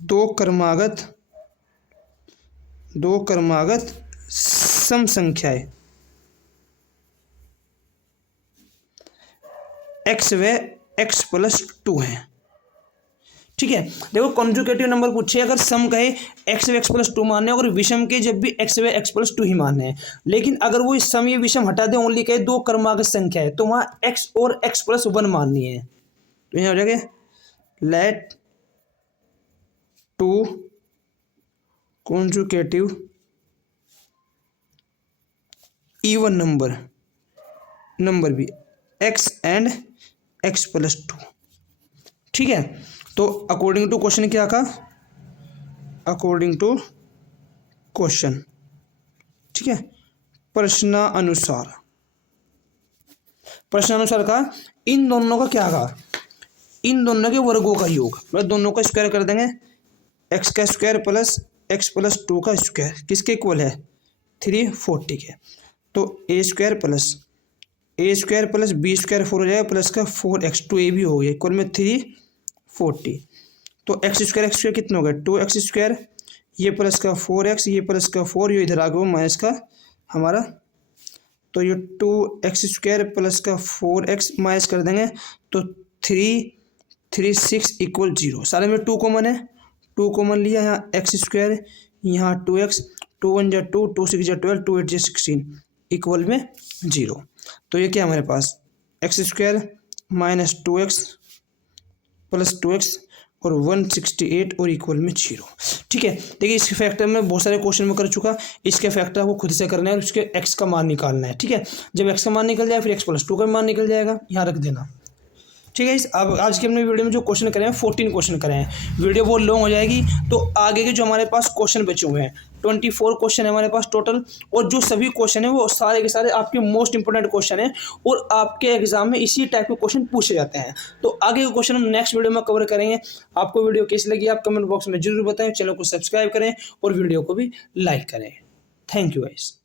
2 क्रमागत सम संख्याएं x व x प्लस 2 है, ठीक है। देखो कॉन्जुकेटिव नंबर पूछे, अगर सम कहे x व x प्लस 2 मानने, और विषम के जब भी x व x प्लस 2 ही मानने हैं। लेकिन अगर वो सम या विषम हटा दे, ओनली कहे 2 क्रमागत संख्या है, तो वहाँ x और x प्लस 1 माननी है। तो यहाँ हो जाएगा लेट 2 कॉन्जुकेटिव इवन नंबर भी x एंड x प्लस 2, ठीक है। तो अकॉर्डिंग टू क्वेश्चन क्या कहा, अकॉर्डिंग टू क्वेश्चन, ठीक है, प्रश्नानुसार कहा इन दोनों का क्या कहा, इन दोनों के वर्गों का योग, मतलब दोनों का स्क्वायर कर देंगे, x का स्क्वायर प्लस x प्लस 2 का स्क्वायर किसके इक्वल है 340 के। तो a square plus b square 4 हो जाएगा, प्लस का 4x 2a भी हो गया, इक्वल में 340। तो एक्स स्क्वायर कितना हो गया 2x स्क्वायर, ये प्लस का 4x, ये प्लस का 4, ये इधर आ गया माइनस का हमारा। तो ये 2x स्क्वायर प्लस का 4x माइनस कर देंगे, तो 336 इक्वल 0। सारे में 2 कॉमन है, 2 कॉमन लिया, यहाँ x स्क्वायर, यहाँ 2x, 2 1 जा 2, 2 6 जा 12, 2 8 जा 16 इक्वल में 0। तो ये क्या हमारे पास x square minus 2x plus 2x और 168 और इक्वल में 0, ठीक है। देखिए इसके फैक्टर में बहुत सारे क्वेश्चन में कर चुका, इसके फैक्टर आपको खुद से करना है और उसके x का मान निकालना है, ठीक है। जब x का मान निकल जाए फिर x प्लस 2 का मान निकल जाएगा, यहाँ रख देना, ठीक है। अब आज के अपने वीडियो में जो क्वेश्चन करें हैं 14 क्वेश्चन करें हैं, वीडियो बहुत लॉन्ग हो जाएगी। तो आगे के जो हमारे पास क्वेश्चन बचे हुए हैं 24 क्वेश्चन है हमारे पास टोटल, और जो सभी क्वेश्चन है वो सारे के सारे आपके मोस्ट इंपोर्टेंट क्वेश्चन है और आपके एग्जाम में इसी टाइप के क्वेश्चन पूछे जाते हैं। तो आगे के क्वेश्चन हम नेक्स्ट वीडियो में कवर करेंगे। आपको वीडियो कैसी लगी आप कमेंट बॉक्स में जरूर बताएं, चैनल को सब्सक्राइब करें और वीडियो को भी लाइक करें। Thank you guys.